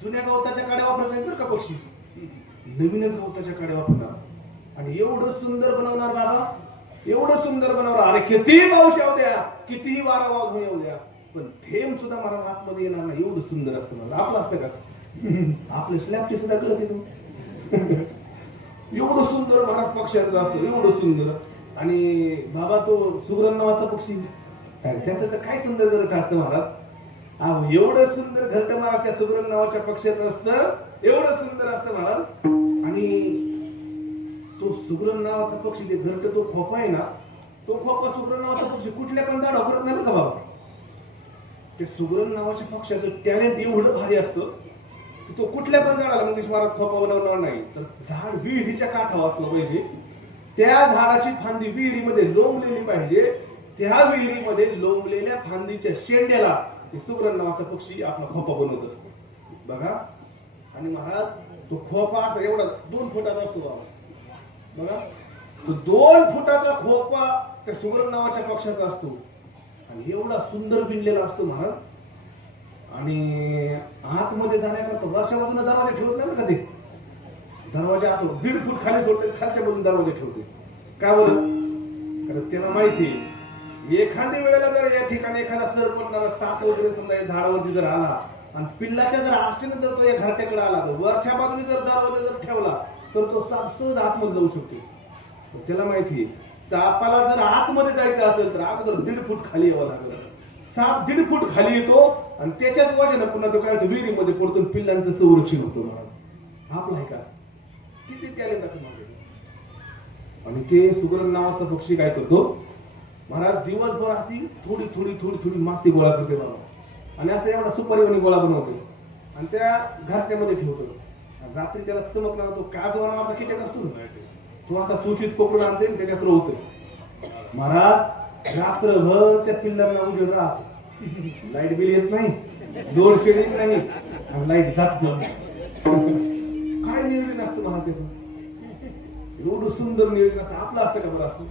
जुन्या गवताच्या काड्या वापरत नाहीत बरं का पक्षी, नवीनच गवताच्या काड्या वापरणार. आणि एवढं सुंदर बनवणार बाबा, एवढं सुंदर बनवणार. अरे कितीही पाऊस येऊ द्या, कितीही वारा वाजून येऊ द्या, पण थेंब सुद्धा महाराज आतमध्ये येणार नाही. एवढं सुंदर असतं महाराज. आपलं असतं का आपलं स्लॅबची सुद्धा कळत येतो. एवढं सुंदर महाराज पक्ष्यांचं असतं, एवढं सुंदर. आणि बाबा तो सुगरण नावाचा पक्षी त्याचं तर काय सुंदर घरट असतं महाराज. एवढं सुंदर घरट महाराज त्या सुगरण नावाच्या पक्ष्याचं असतं, एवढं सुंदर असतं महाराज. आणि तो सुगरण नावाचा पक्षी ते घरट तो खोपा आहे ना तो खोपा सुगरण नावाचा पक्षी कुठल्या पण झाडावर करत नाही बरं का बाबा. ते सुगरण नावाच्या पक्षाचं टॅलेंट एवढं भारी असतं की तो कुठल्या पण झाडाला मंगेश महाराज खोपा बनवणार नाही, तर झाड विहिरीच्या काठावर असलं पाहिजे. त्या झाडाची फांदी विहिरीमध्ये लोंबलेली पाहिजे. त्या विहिरीमध्ये लोंबलेल्या फांदीच्या शेंड्याला ते सुगरण नावाचा पक्षी आपला खोपा बनवत असतो बघा. आणि महाराज तो खोपा असा एवढा 2 फुटाचा असतो बाबा बघा. तो 2 फुटाचा खोपा त्या सुगरण नावाच्या पक्षाचा असतो आणि एवढा सुंदर विणलेला असतो महाराज. आणि आतमध्ये जाण्याकरता वरच्या बाजूला दरवाजा ठेवत नाही ना, ते दरवाजा असं 1.5 फूट खाली सोडते, खालच्या बाजूला दरवाजा ठेवते. का बरं? कारण त्याला माहिती एखाद्या वेळेला जर या ठिकाणी एखादा सरपटणारा साप वगैरे समजा या झाडावरती जर आला आणि पिल्लाच्या जर आशेने जर तो या घरट्याकडे आला, तर वरच्या बाजूने जर दरवाजा जर ठेवला तर तो साप सहज आतमध्ये जाऊ शकतो. त्याला माहितीये सापाला जर आतमध्ये जायचं असेल तर अगोदर 1.5 फूट खाली यावं लागलं. साप 1.5 फूट खाली येतो आणि त्याच्याच वजन पुन्हा तो काय होतो विहिरीमध्ये पडतो आणि पिल्लांचं संरक्षण होतं महाराज. आपला आहे का किती टॅलेंट असं म्हणजे. आणि ते सुगरण नावाचा पक्षी काय करतो महाराज, दिवसभर अशी थोडी थोडी थोडी थोडी माती गोळा करते बाबा आणि असं एवढा सुपारीवाणी गोळा बनवतो आणि त्या घरट्यामध्ये ठेवतो. रात्री त्याला चमकला तो काजवा नावाचा कीटक असतो ना, तो असा चुचीत पकडून आणते आणि त्याच्यात रोवतो. महाराज रात्रभर त्या पिल्लांना उजेड राहतो. लाईट बिल येत नाही, 2 शेडिंग नाही आणि लाईट जात नाही. काय नियोजन असतं महाराज त्याचं, एवढं सुंदर नियोजन असतं. आपलं असतं का बरं असं?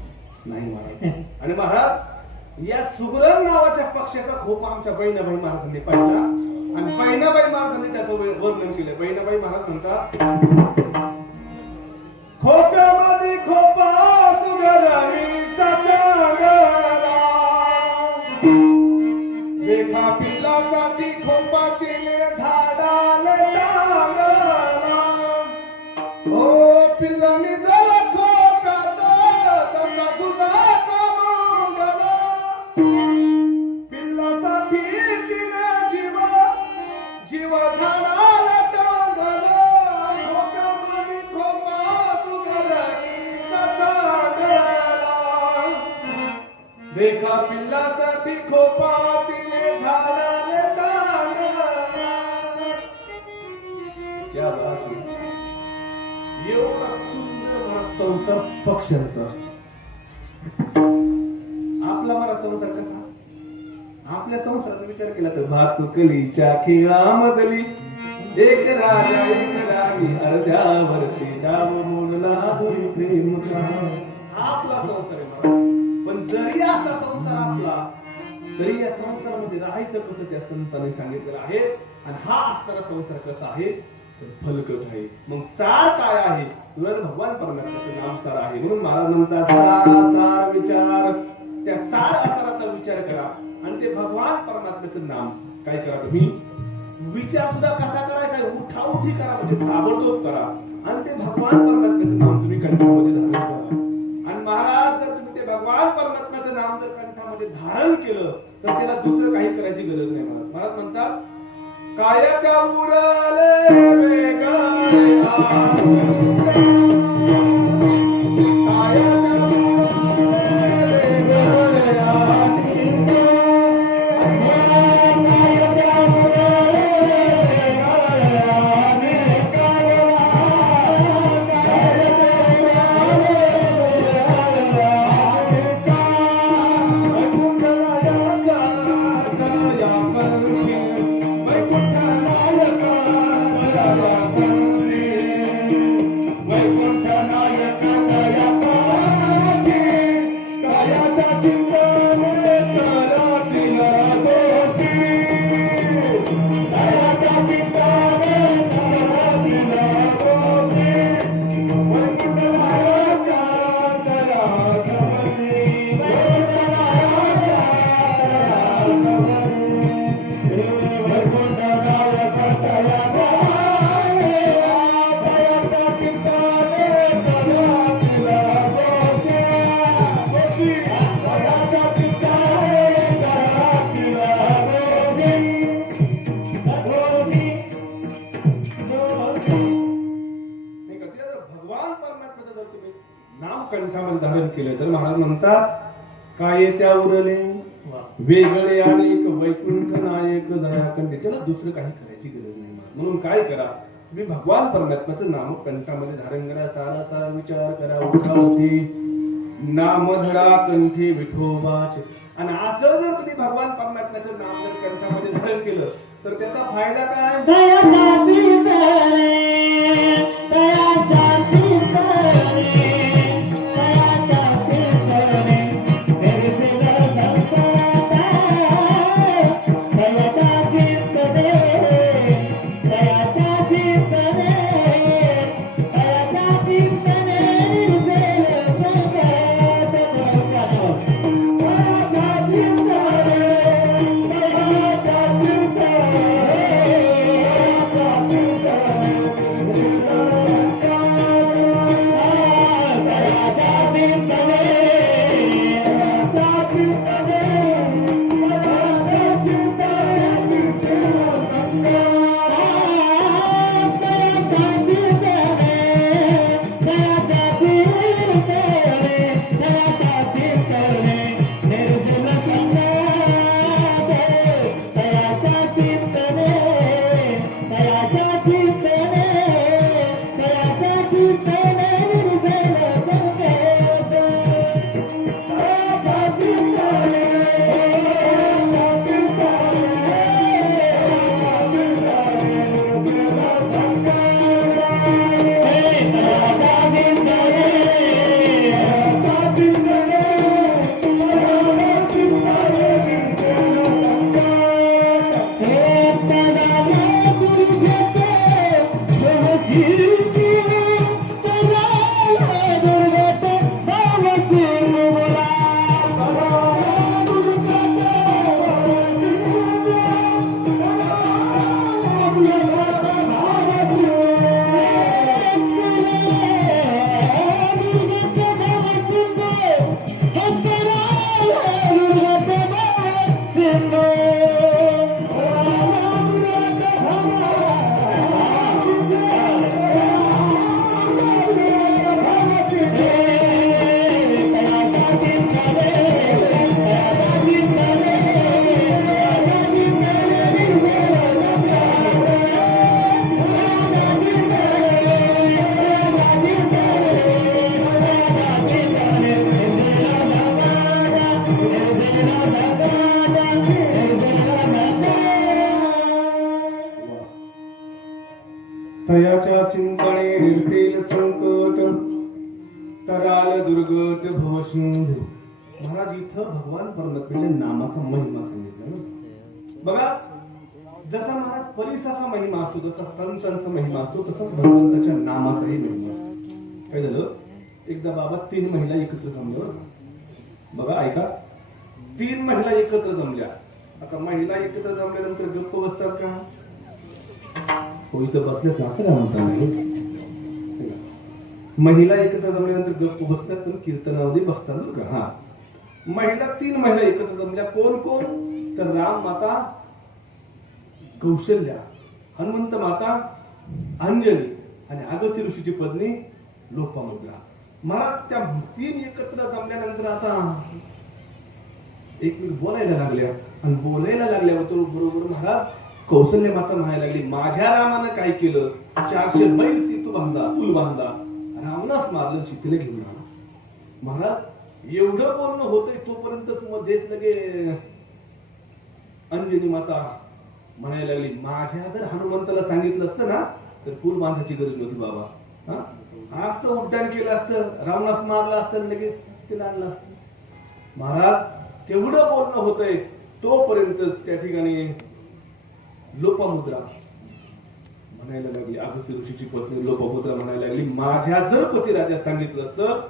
नाही महाराज. आणि महाराज या सुगरण नावाच्या पक्षाचा खोपा आमच्या बहिणाबाई महाराजांनी पाहिला आणि बहिणाबाई महाराजांनी त्याचं वर्णन केलं. बहिणाबाई महाराज म्हणतात, खोप्यामध्ये खोपा सुगरणीचा चांगला, देखा पिल्लासाठी खोपा तिने झाडाला टांगला. ओ पिल्लांनी जरा खोप्यात तसा दुधाचा मंगला, पिल्लासाठी तिने जीव झाडाला टांगला. खोप्यामध्ये खोपा सुगरणीचा चांगला, देखा पिल्लासाठी खोपा तिने झाडाला टांगला. क्या बात आहे. एवढा सुंदर संसार पक्ष्यांचा असतो. आपला मला संसार कसा, आपल्या संसाराचा विचार केला तर भातुकलीच्या खेळामधली एक राजा एक राणी, अर्ध्यावरती डाव बोलला प्रेमचा. हा आपला संसार आहे महाराज. पण जरी असा संसार असला तरी या संसारामध्ये राहायचं कसं त्या संतांनी सांगितलेलं आहे. आणि हा असणारा संसार कसा आहे तर फलकट आहे. मग सार काय आहे तर भगवान परमात्म्याचं नाम सार आहे. म्हणून महाराज म्हणतात सार विचार, त्या सार आसाराचा विचार करा आणि ते भगवान परमात्म्याचं नाम काय करा. तुम्ही विचार सुद्धा कसा करायचा, उठाउठी करा, म्हणजे ताबडतोब करा आणि ते भगवान परमात्म्याचं नाम तुम्ही कंठामध्ये धारण करा. आणि महाराज जर तुम्ही ते भगवान परमात्म्याचं नाम जर कंठामध्ये धारण केलं तर त्याला दुसरं काही करायची गरज नाही. महाराज म्हणतात, काय त्या उरले वेगळे कंठामध्ये धारण केलं तर महाराज म्हणतात काय त्या उरले वेगळे अनेक वैकुंठ नायक जयाकंठे. त्याला दुसरं काही करायची गरज नाही म्हणून काय करा, तुम्ही भगवान परमात्म्याचं नाम कंठामध्ये धारण करा. सारा सारा विचार करा, उठा उठी नाम धरा कंठी विठोबाचे. आणि असं जर तुम्ही भगवान परमात्म्याचं नाम जर कंठामध्ये धारण केलं तर त्याचा फायदा काय? तयाच्या चिंतने निर्सेल संकट तराल दुर्गट भवसिंधू. महाराज इथं भगवान परमात्म्याच्या नामाचा महिमा सांगितला ना. बघा, जसा महाराज परिसाचा महिमा असतो, जसा संतांचा महिमा असतो, तसाच भगवंताच्या नामाचाही महिमा असतो. काय झालं, एकदा बाबा 3 महिला एकत्र जमल्या. बघा ऐका, 3 महिला एकत्र जमल्या. आता महिला एकत्र जमल्यानंतर गप्प बसतात का? कोणी तर बसल्यात ना, असं काय म्हणता नाही. महिला एकत्र जमल्यानंतर गप्प बसतात, पण कीर्तनामध्ये बसतात बरं का. हा, महिला 3 महिला एकत्र जमल्या. कोण कोण? तर राम माता कौशल्या, हनुमंत माता अंजनी आणि अगस्त्य ऋषीची पत्नी लोपामुद्रा. महाराज त्या 3 एकत्र जमल्यानंतर आता एकमेक बोलायला लागल्या. आणि बोलायला लागल्यावर तो बरोबर महाराज कौशल्य माता म्हणायला लागली, माझ्या रामानं काय केलं, 400 बैल सेतू बांधला, पूल बांधला, रावणास मारलं, सीतेला घेऊन आला. महाराज एवढं बोलणं होतंय तोपर्यंतच मध्येच लगे अंजनी माता म्हणायला लागली, माझ्या जर हनुमंताला सांगितलं असतं ना तर पूल बांधायची गरज नव्हती बाबा. हा, असं उड्डाण केलं असतं, रावणास मारलं असतं, लगेच तिला आणलं असतं. महाराज तेवढं बोलणं होतंय तोपर्यंतच त्या ठिकाणी लोपामुद्रा म्हणायला लागली, अगस्त्य ऋषीची पत्नी लोपामुद्रा म्हणायला लागली, माझ्या जर पतिराजा सांगितलं असतं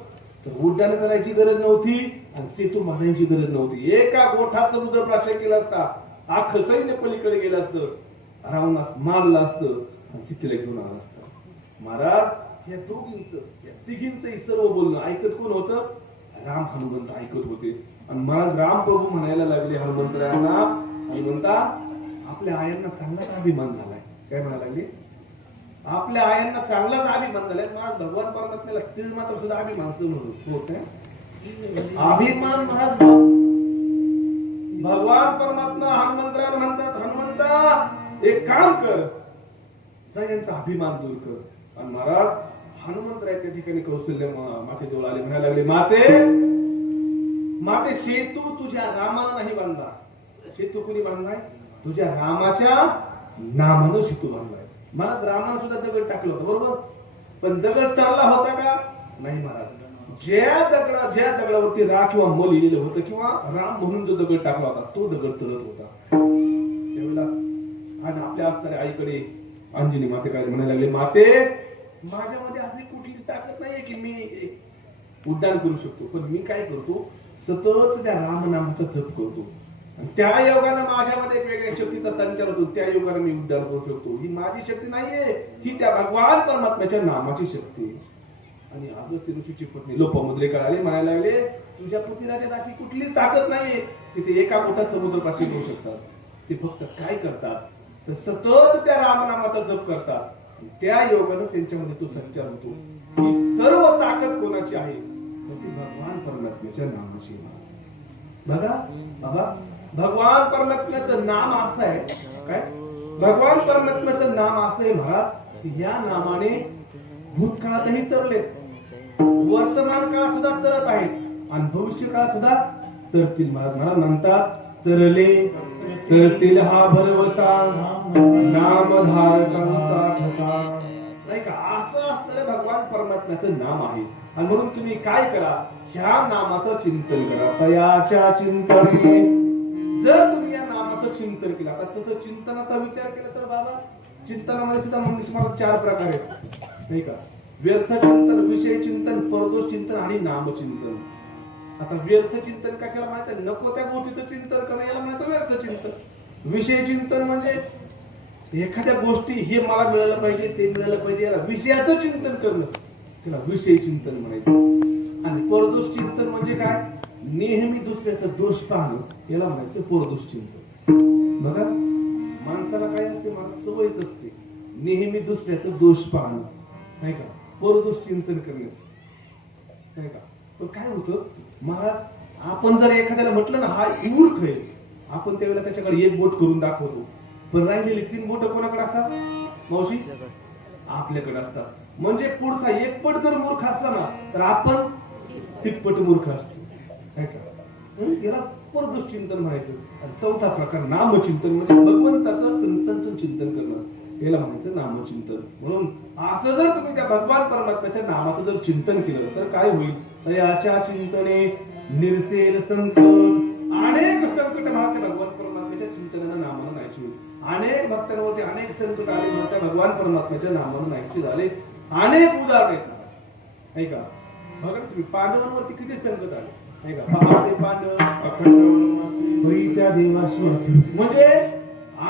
तर उड्डाण करायची गरज नव्हती आणि सेतू बांधायची गरज नव्हती. एका गोठाचं रुद्रप्राशय केला असता, अख्खं सैन्य पलीकडे गेलं असतं, रावणास मारलं असतं आणि सीतेला घेऊन आलं असतं. महाराज या दोघींचं, या तिघींचंही सर्व बोलणं ऐकत कोण होतं? राम हनुमंत ऐकत होते. आणि महाराज राम प्रभू म्हणायला लागले हनुमंतरायांना, हनुमंता आपल्या आयांना चांगलाच अभिमान झालाय. काय म्हणायला लागले? आपल्या आयांना चांगलाच अभिमान झालाय. महाराज भगवान परमात्म्याला स्त्री मात्र सुद्धा अभिमान होत आहे. अभिमान महाराज भगवान परमात्मा हनुमंतराला म्हणतात, हनुमंता एक काम कर, जा यांचा अभिमान दूर कर. आणि महाराज हनुमंतराय त्या ठिकाणी कौशल्य मातेजवळ आले, म्हणायला लागले, माते सेतू तुझ्या रामाला नाही बांधला. सेतू कुणी बांधलाय? तुझ्या रामाच्या नामानं सेतू बांधलाय. महाराज रामानं सुद्धा दगड टाकलं होतं, बरोबर, पण दगड तरला होता का? नाही महाराज. ज्या दगडावरती रा किंवा म लिहिलेलं होतं किंवा राम म्हणून जो दगड टाकला होता तो दगड तरत होता. त्यावेळेला आणि आपल्या असणाऱ्या आईकडे अंजनी माते काय म्हणायला लागले, माते माझ्यामध्ये असली कुठलीच ताकद नाहीये की मी उड्डाण करू शकतो, पण मी काय करतो, सतत त्या रामनामाचा जप करतो. त्या योगानं माझ्यामध्ये एक वेगळ्या शक्तीचा संचार होतो, त्या योगानं मी उड्डाण करू शकतो. ही माझी शक्ती नाहीये, ही त्या भगवान परमात्म्याच्या नामाची शक्ती. आणि अगस्त्य ऋषीची पत्नी लोपामुद्रे कळाले, म्हणायला लागले, तुझ्या पृथ्वीराजात अशी कुठलीच ताकद नाहीये की ते एका मोठा समुद्र पाशी करू शकतात. ते फक्त काय करतात तर सतत त्या रामनामाचा जप करतात. त्या योगानं त्यांच्यामध्ये तो संचार होतो. ही सर्व ताकद कोणाची आहे तर ती भगवान परमात्म्याच्या नामाची. बघा बाबा, भगवान परमात्म्याचं नाम असं आहे काय, भगवान परमात्म्याचं नाम असं आहे महाराज, या नामाने भूतकाळातही तरले, वर्तमान काळ सुद्धा तरत आहेत आणि भविष्य काळ सुद्धा तरतील. महाराज म्हणतात, तरतील हा भरवसा नामधारकांचा ठसा. नाही का, असं असणारं भगवान परमात्म्याचं नाम आहे. आणि म्हणून तुम्ही काय करा, ह्या नामाचं चिंतन करा. तयाच्या चिंतने, जर तुम्ही या नामाचं चिंतन केलं, आता तसं चिंतनाचा विचार केला तर बाबा चिंतनामध्ये सुद्धा मला 4 प्रकार आहेत, नाही का, व्यर्थ चिंतन, विषय चिंतन, परदोष चिंतन आणि नामचिंतन. आता व्यर्थ चिंतन कशाला म्हणायचं, नको त्या गोष्टीचं चिंतन करणं, याला म्हणायचं व्यर्थ चिंतन. विषय चिंतन म्हणजे एखाद्या गोष्टी हे मला मिळालं पाहिजे, ते मिळालं पाहिजे, याला विषयाचं चिंतन करणं, त्याला विषय चिंतन म्हणायचं. आणि परदोष चिंतन म्हणजे काय, नेहमी दुसऱ्याचा दोष पाहणं, याला म्हणायचं परदोष चिंतन. बघा माणसाला काय असते, मला सवयच असते नेहमी दुसऱ्याचा दोष पाहणं, नाही का, परदोष चिंतन करण्याचं, नाही का. पण काय होतं महाराज, आपण जर एखाद्याला म्हटलं ना हा मूर्ख आहे, आपण त्यावेळेला त्याच्याकडे एक बोट करून दाखवतो, पण राहिलेली 3 बोट कोणाकडे असतात मावशी? आपल्याकडे असतात. म्हणजे पुढचा एक पट जर मूर्ख असला ना तर आपण तिप्पट मूर्ख असतो, काय का. याला परदोष चिंतन म्हणायचं. आणि 4था प्रकार नामचिंतन, म्हणजे भगवंताचं संतांचं चिंतन करणं, याला म्हणायचं नामचिंतन. म्हणून असं जर तुम्ही त्या भगवान परमात्म्याच्या नामाचं जर चिंतन केलं तर काय होईल, तयाच्या चिंतने निरसेल संकट. अनेक संकट महात्मा भगवान परमात्म्याच्या चिंतनानं नामानं नाहीचे होईल. अनेक भक्तांवरती अनेक संकट आले, त्या भगवान परमात्म्याच्या नामानं नाहीचे झाले. अनेक उदाहरण आहेत, नाही का. बघा तुम्ही पांडवांवरती किती संकट आले, नाही का. पहा ते पांडव अखंड हरीच्या देवाशी, म्हणजे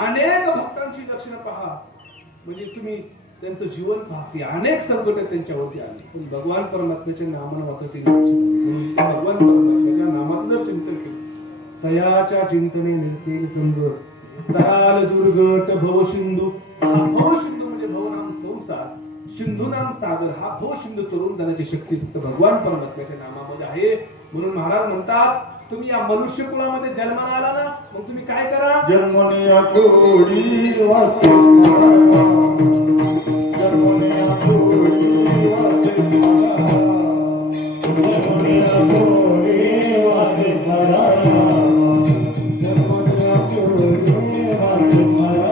अनेक भक्तांची लक्षणं पहा, म्हणजे तुम्ही त्यांचं जीवन पहा की अनेक संकट त्यांच्यावरती आली, पण भगवान परमात्म्याच्या नामानं मात्र ते भगवान परमात्म्याच्या नामाचं जर चिंतन केलं, तयाच्या चिंतने निर्सेल संकट, तराल दुर्गट भवसिंधू. हा भवसिंधू म्हणजे भवनाम संसार, सिंधू नाम सागर. हा भवसिंधू तरुण जाण्याची शक्ती फक्त भगवान परमात्म्याच्या नामामध्ये आहे. म्हणून महाराज म्हणतात, तुम्ही या मनुष्य कुळामध्ये जन्माला आला ना, मग तुम्ही काय करा, जन्मनी आकोडी वाचे, जन्मनी आकोडी वाचे, जन्मनी आकोडी वाचे मरा, जन्मनी आकोडी वाचे मरा.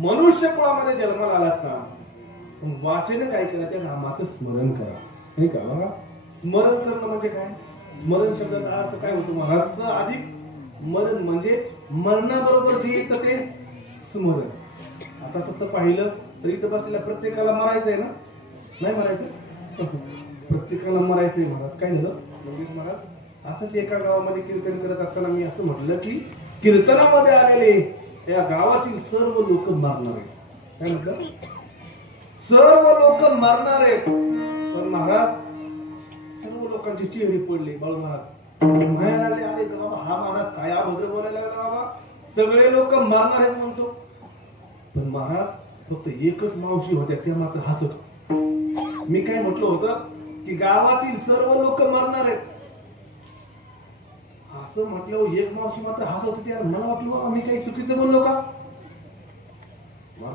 मनुष्य कुळामध्ये जन्माला आलात ना, मग वाचन काय करा, त्या नामाचं स्मरण करा. नाही का बघा, स्मरण करणं म्हणजे काय? स्मरण शब्दाचा अर्थ काय होतो महाराज? अधिक मरण म्हणजे मरणाबरोबर जे येतं ते स्मरण. आता तसं पाहिलं तर इथं बसलेल्या प्रत्येकाला मरायचंय ना? नाही मरायचं? प्रत्येकाला मरायचंय महाराज. काय झालं मंगेश महाराज? असंच एका गावामध्ये कीर्तन करत असताना मी असं म्हटलं की कीर्तनामध्ये आलेले या गावातील सर्व लोक मरणार आहेत. काय म्हटलं? सर्व लोक मरणार आहेत. पण महाराज सर्व लोकांचे चेहरे पडले. बाळू महाराज म्हणायला लागले, अरे बाबा हा महाराज काय अभद्र बोलायला लागला बाबा, सगळे लोक मरणार आहेत म्हणतो. पण महाराज फक्त एकच मावशी होत्या, त्या मात्र हसत होत्या. मी काय म्हटलं होतं की गावातील सर्व लोक मरणार आहेत, असं म्हटल्यावर एक मावशी मात्र हसत होती. यार मला वाटलं बाबा मी काही चुकीचं बोललो का?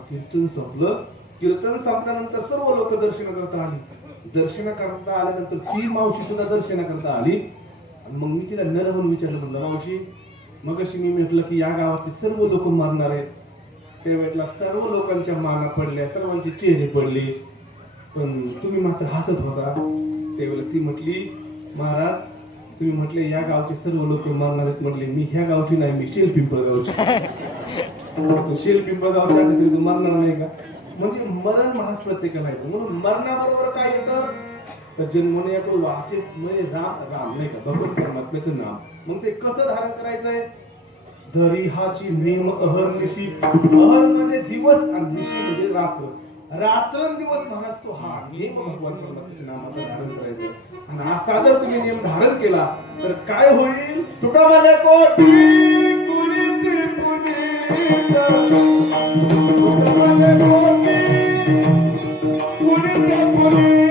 कीर्तन संपलं. कीर्तन संपल्यानंतर सर्व लोक दर्शन करता आली. दर्शन करता आल्यानंतर ती मावशी सुद्धा दर्शन करता आली. आणि मग मी तिला नरवून विचारलं, म्हणलं मावशी मग अशी मी म्हटलं की या गावातील सर्व लोक मरणार आहेत, त्यावेळेला सर्व लोकांच्या माना पडल्या, सर्वांचे चेहरे पडले, पण तुम्ही मात्र हसत होता. त्यावेळेला ती म्हटली, महाराज तुम्ही म्हटले या गावचे सर्व लोक मरणार आहेत, म्हटले मी ह्या गावची नाही, मी शेलपिंपळगावची. शेलपिंपळगावच्या तरी तू मरणार नाही का? म्हणजे मरण महाराज प्रत्येकाला येतं. म्हणून मरणाबरोबर काय येतं तर जन्मने आपण वाचे म्हणजे राम नाही का, भगवंत परमात्म्याचं नाम. मग ते कसं धारण करायचंय? धरी हाची नेम अहर्निशी. अहर म्हणजे दिवस आणि निशी म्हणजे रात्र. रात्रंदिवस महाराज तो हा नेम भगवान परमात्म्याच्या नामाचं धारण करायचं. आणि असा जर तुम्ही नियम धारण केला तर काय होईल? तुकामध्ये कोटी कुणीती पुनीत, तुकामध्ये कोटी कुणीती पुनीत.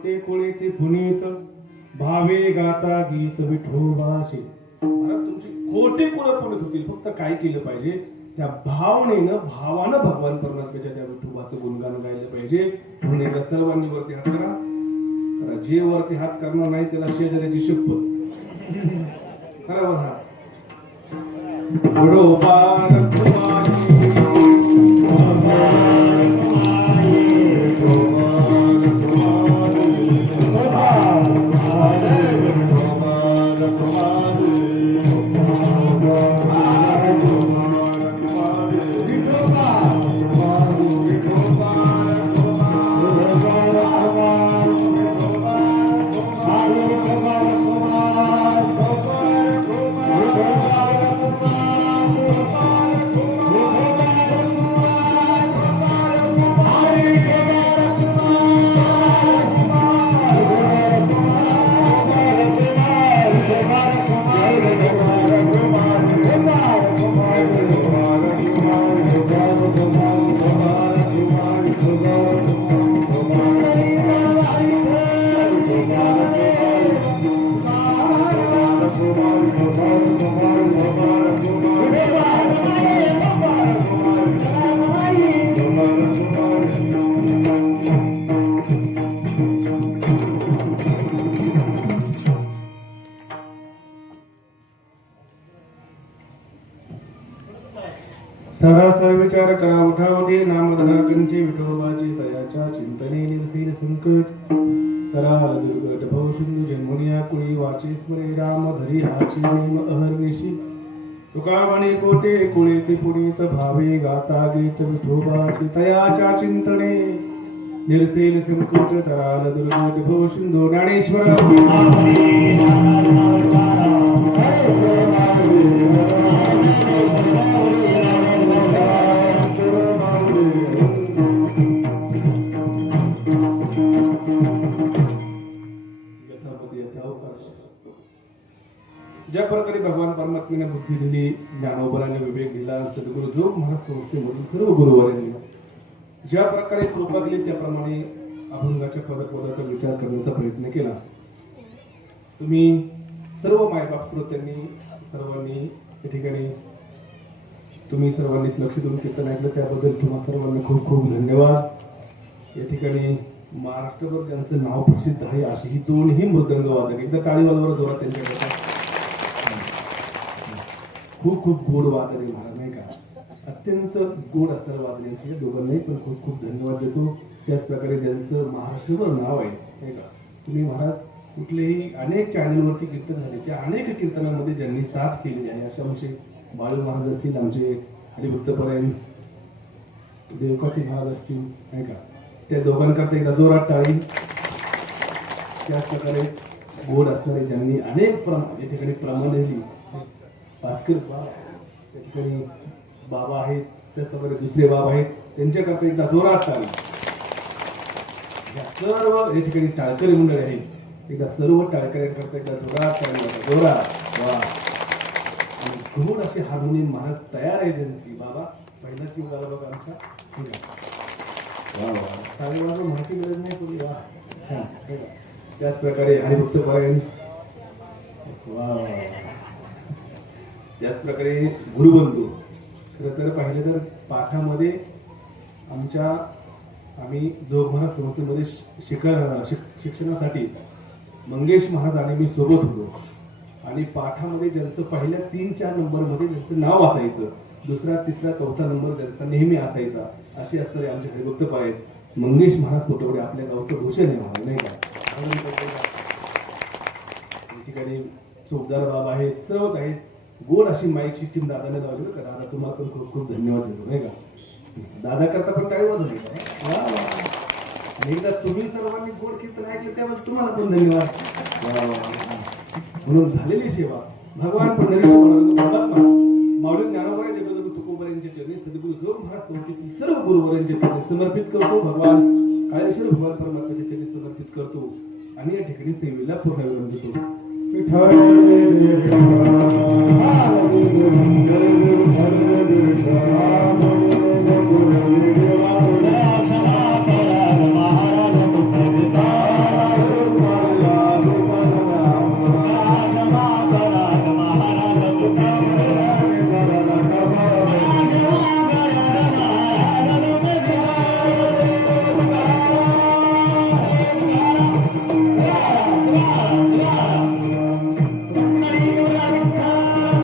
कोटे कोळे ते पुनीत भावे गाता गीत विठोबाशी. महाराज तुमची कोटी कुळं पुनीत होतील, फक्त काय केलं पाहिजे, त्या भावनेनं भावानं भगवान परमात्म्याच्या त्या विठोबाचं गुणगान गायलं पाहिजे. म्हणून एकदा सर्वांनी वरती हात करा. जे वरती हात करणार नाही त्याला शेजाऱ्याची शपथ करा वर हात. विठोबा सरासर विचार करा उठावते नामधना कंचे विठोबाची तयाच्या चिंतने निर्सील संकट. सराल दुर्गट भव सिंधू जन्मुनिया कुळी वाचे स्मरे राम धरी हाची नेम अहर्निशी. तुका म्हणे कोटे कुळे ते पुनीत भावे गाता गीत विठोबाची तयाच्या चिंतने निर्सील संकट. तराल दुर्गट भव सिंधू ज्ञानेश्वर ज्या प्रकारे भगवान परमात्म्याने बुद्धी दिली, ज्ञानोबराने विवेक दिला, सद्गुरु जोग महाराज संस्थेमधील सर्व गुरुवारांनी ज्या प्रकारे कृपा केली त्याप्रमाणे अभंगाच्या पदपदाचा विचार करण्याचा प्रयत्न केला. तुम्ही सर्व मायबाप श्रोत्यांनी सर्वांनी या ठिकाणी तुम्ही सर्वांनीच लक्ष देऊन कीर्तन ऐकलं त्याबद्दल तुम्हा सर्वांना खूप खूप धन्यवाद. या ठिकाणी महाराष्ट्रभर ज्यांचं नाव प्रसिद्ध आहे अशी ही दोन्ही मृदंग वादक, एकदा टाळी वाजवा जोरात त्यांच्याकडे. खूप खूप गोड वादन आहे महाराज नाही का, अत्यंत गोड असणारं वादन यांचे दोघांनाही पण खूप खूप धन्यवाद देतो. त्याच प्रकारे ज्यांचं महाराष्ट्रभर नाव आहे नाही का, तुम्ही महाराज कुठलेही अनेक चॅनलवरती कीर्तन झाले, त्या अनेक कीर्तनामध्ये ज्यांनी साथ केलेली आहे असे आमचे बाळू महाराज असतील, आमचे हरिभक्तपरायण देवकाती महाराज असतील नाही का, त्या दोघांकरता एकदा जोरात टाळी. त्याच प्रकारे गोड असणारे ज्यांनी अनेक या ठिकाणी प्रमाण दिली, भास्कर बाबा त्या ठिकाणी बाबा आहेत, त्याचप्रकारे दुसरे बाबा आहेत, त्यांच्याकरता एकदा जोरात टाळी. या सर्व या ठिकाणी टाळकरी मंडळी आहेत, एकदा सर्व टाळकऱ्यांकरता एकदा जोरात टाळी जोरात वा. आणि गोड असे हार्मोनियम महाराज तयार आहे ज्यांची बाबा पहिलाच येऊन झाला बघा आमच्या चांगली बाबा माहिती गरज नाही पूर्वी वा छान. त्याच प्रकारे हरिभक्त परायण वा. त्याच प्रकारे गुरुबंधू खरं तर पाहिलं तर पाठामध्ये आम्ही जोग महाराज संस्थेमध्ये शिक्षणासाठी मंगेश महाराज आणि मी सोबत होतो. आणि पाठामध्ये ज्यांचं पहिल्या 3-4 नंबरमध्ये ज्यांचं नाव असायचं, दुसरा तिसरा चौथा नंबर ज्यांचा नेहमी असायचा, असे असणारे आमचे हरिभक्त आहेत मंगेश महाराज पोटवडे आपल्या गावचं भूषण आहे नाही का. या ठिकाणी चोपदार बाबा आहेत, सर्वच आहेत. गोड अशी माईक सिस्टीम दादाने लावली बरं का. दादा तुम्हाला पण खूप खूप धन्यवाद देतो नाही का. दादा करता पण काय वाजवली का. एकदा तुम्ही सर्वांनी गोड कीर्तन ऐकलं त्याबद्दल तुम्हाला पण धन्यवाद. म्हणून झालेली सेवा भगवान पंढरीश परमात्मा माऊली ज्ञानोबा जगद्गुरु तुकोबरायांच्या चरणी सद्गुरु जोग महाराज संस्थेतील सर्व गुरुवरांच्या चरणी समर्पित करतो. भगवान काळेश्वर भगवान परमात्म्याच्या चरणी समर्पित करतो आणि या ठिकाणी सेवेला पूर्ण विराम देतो. विठ्ठल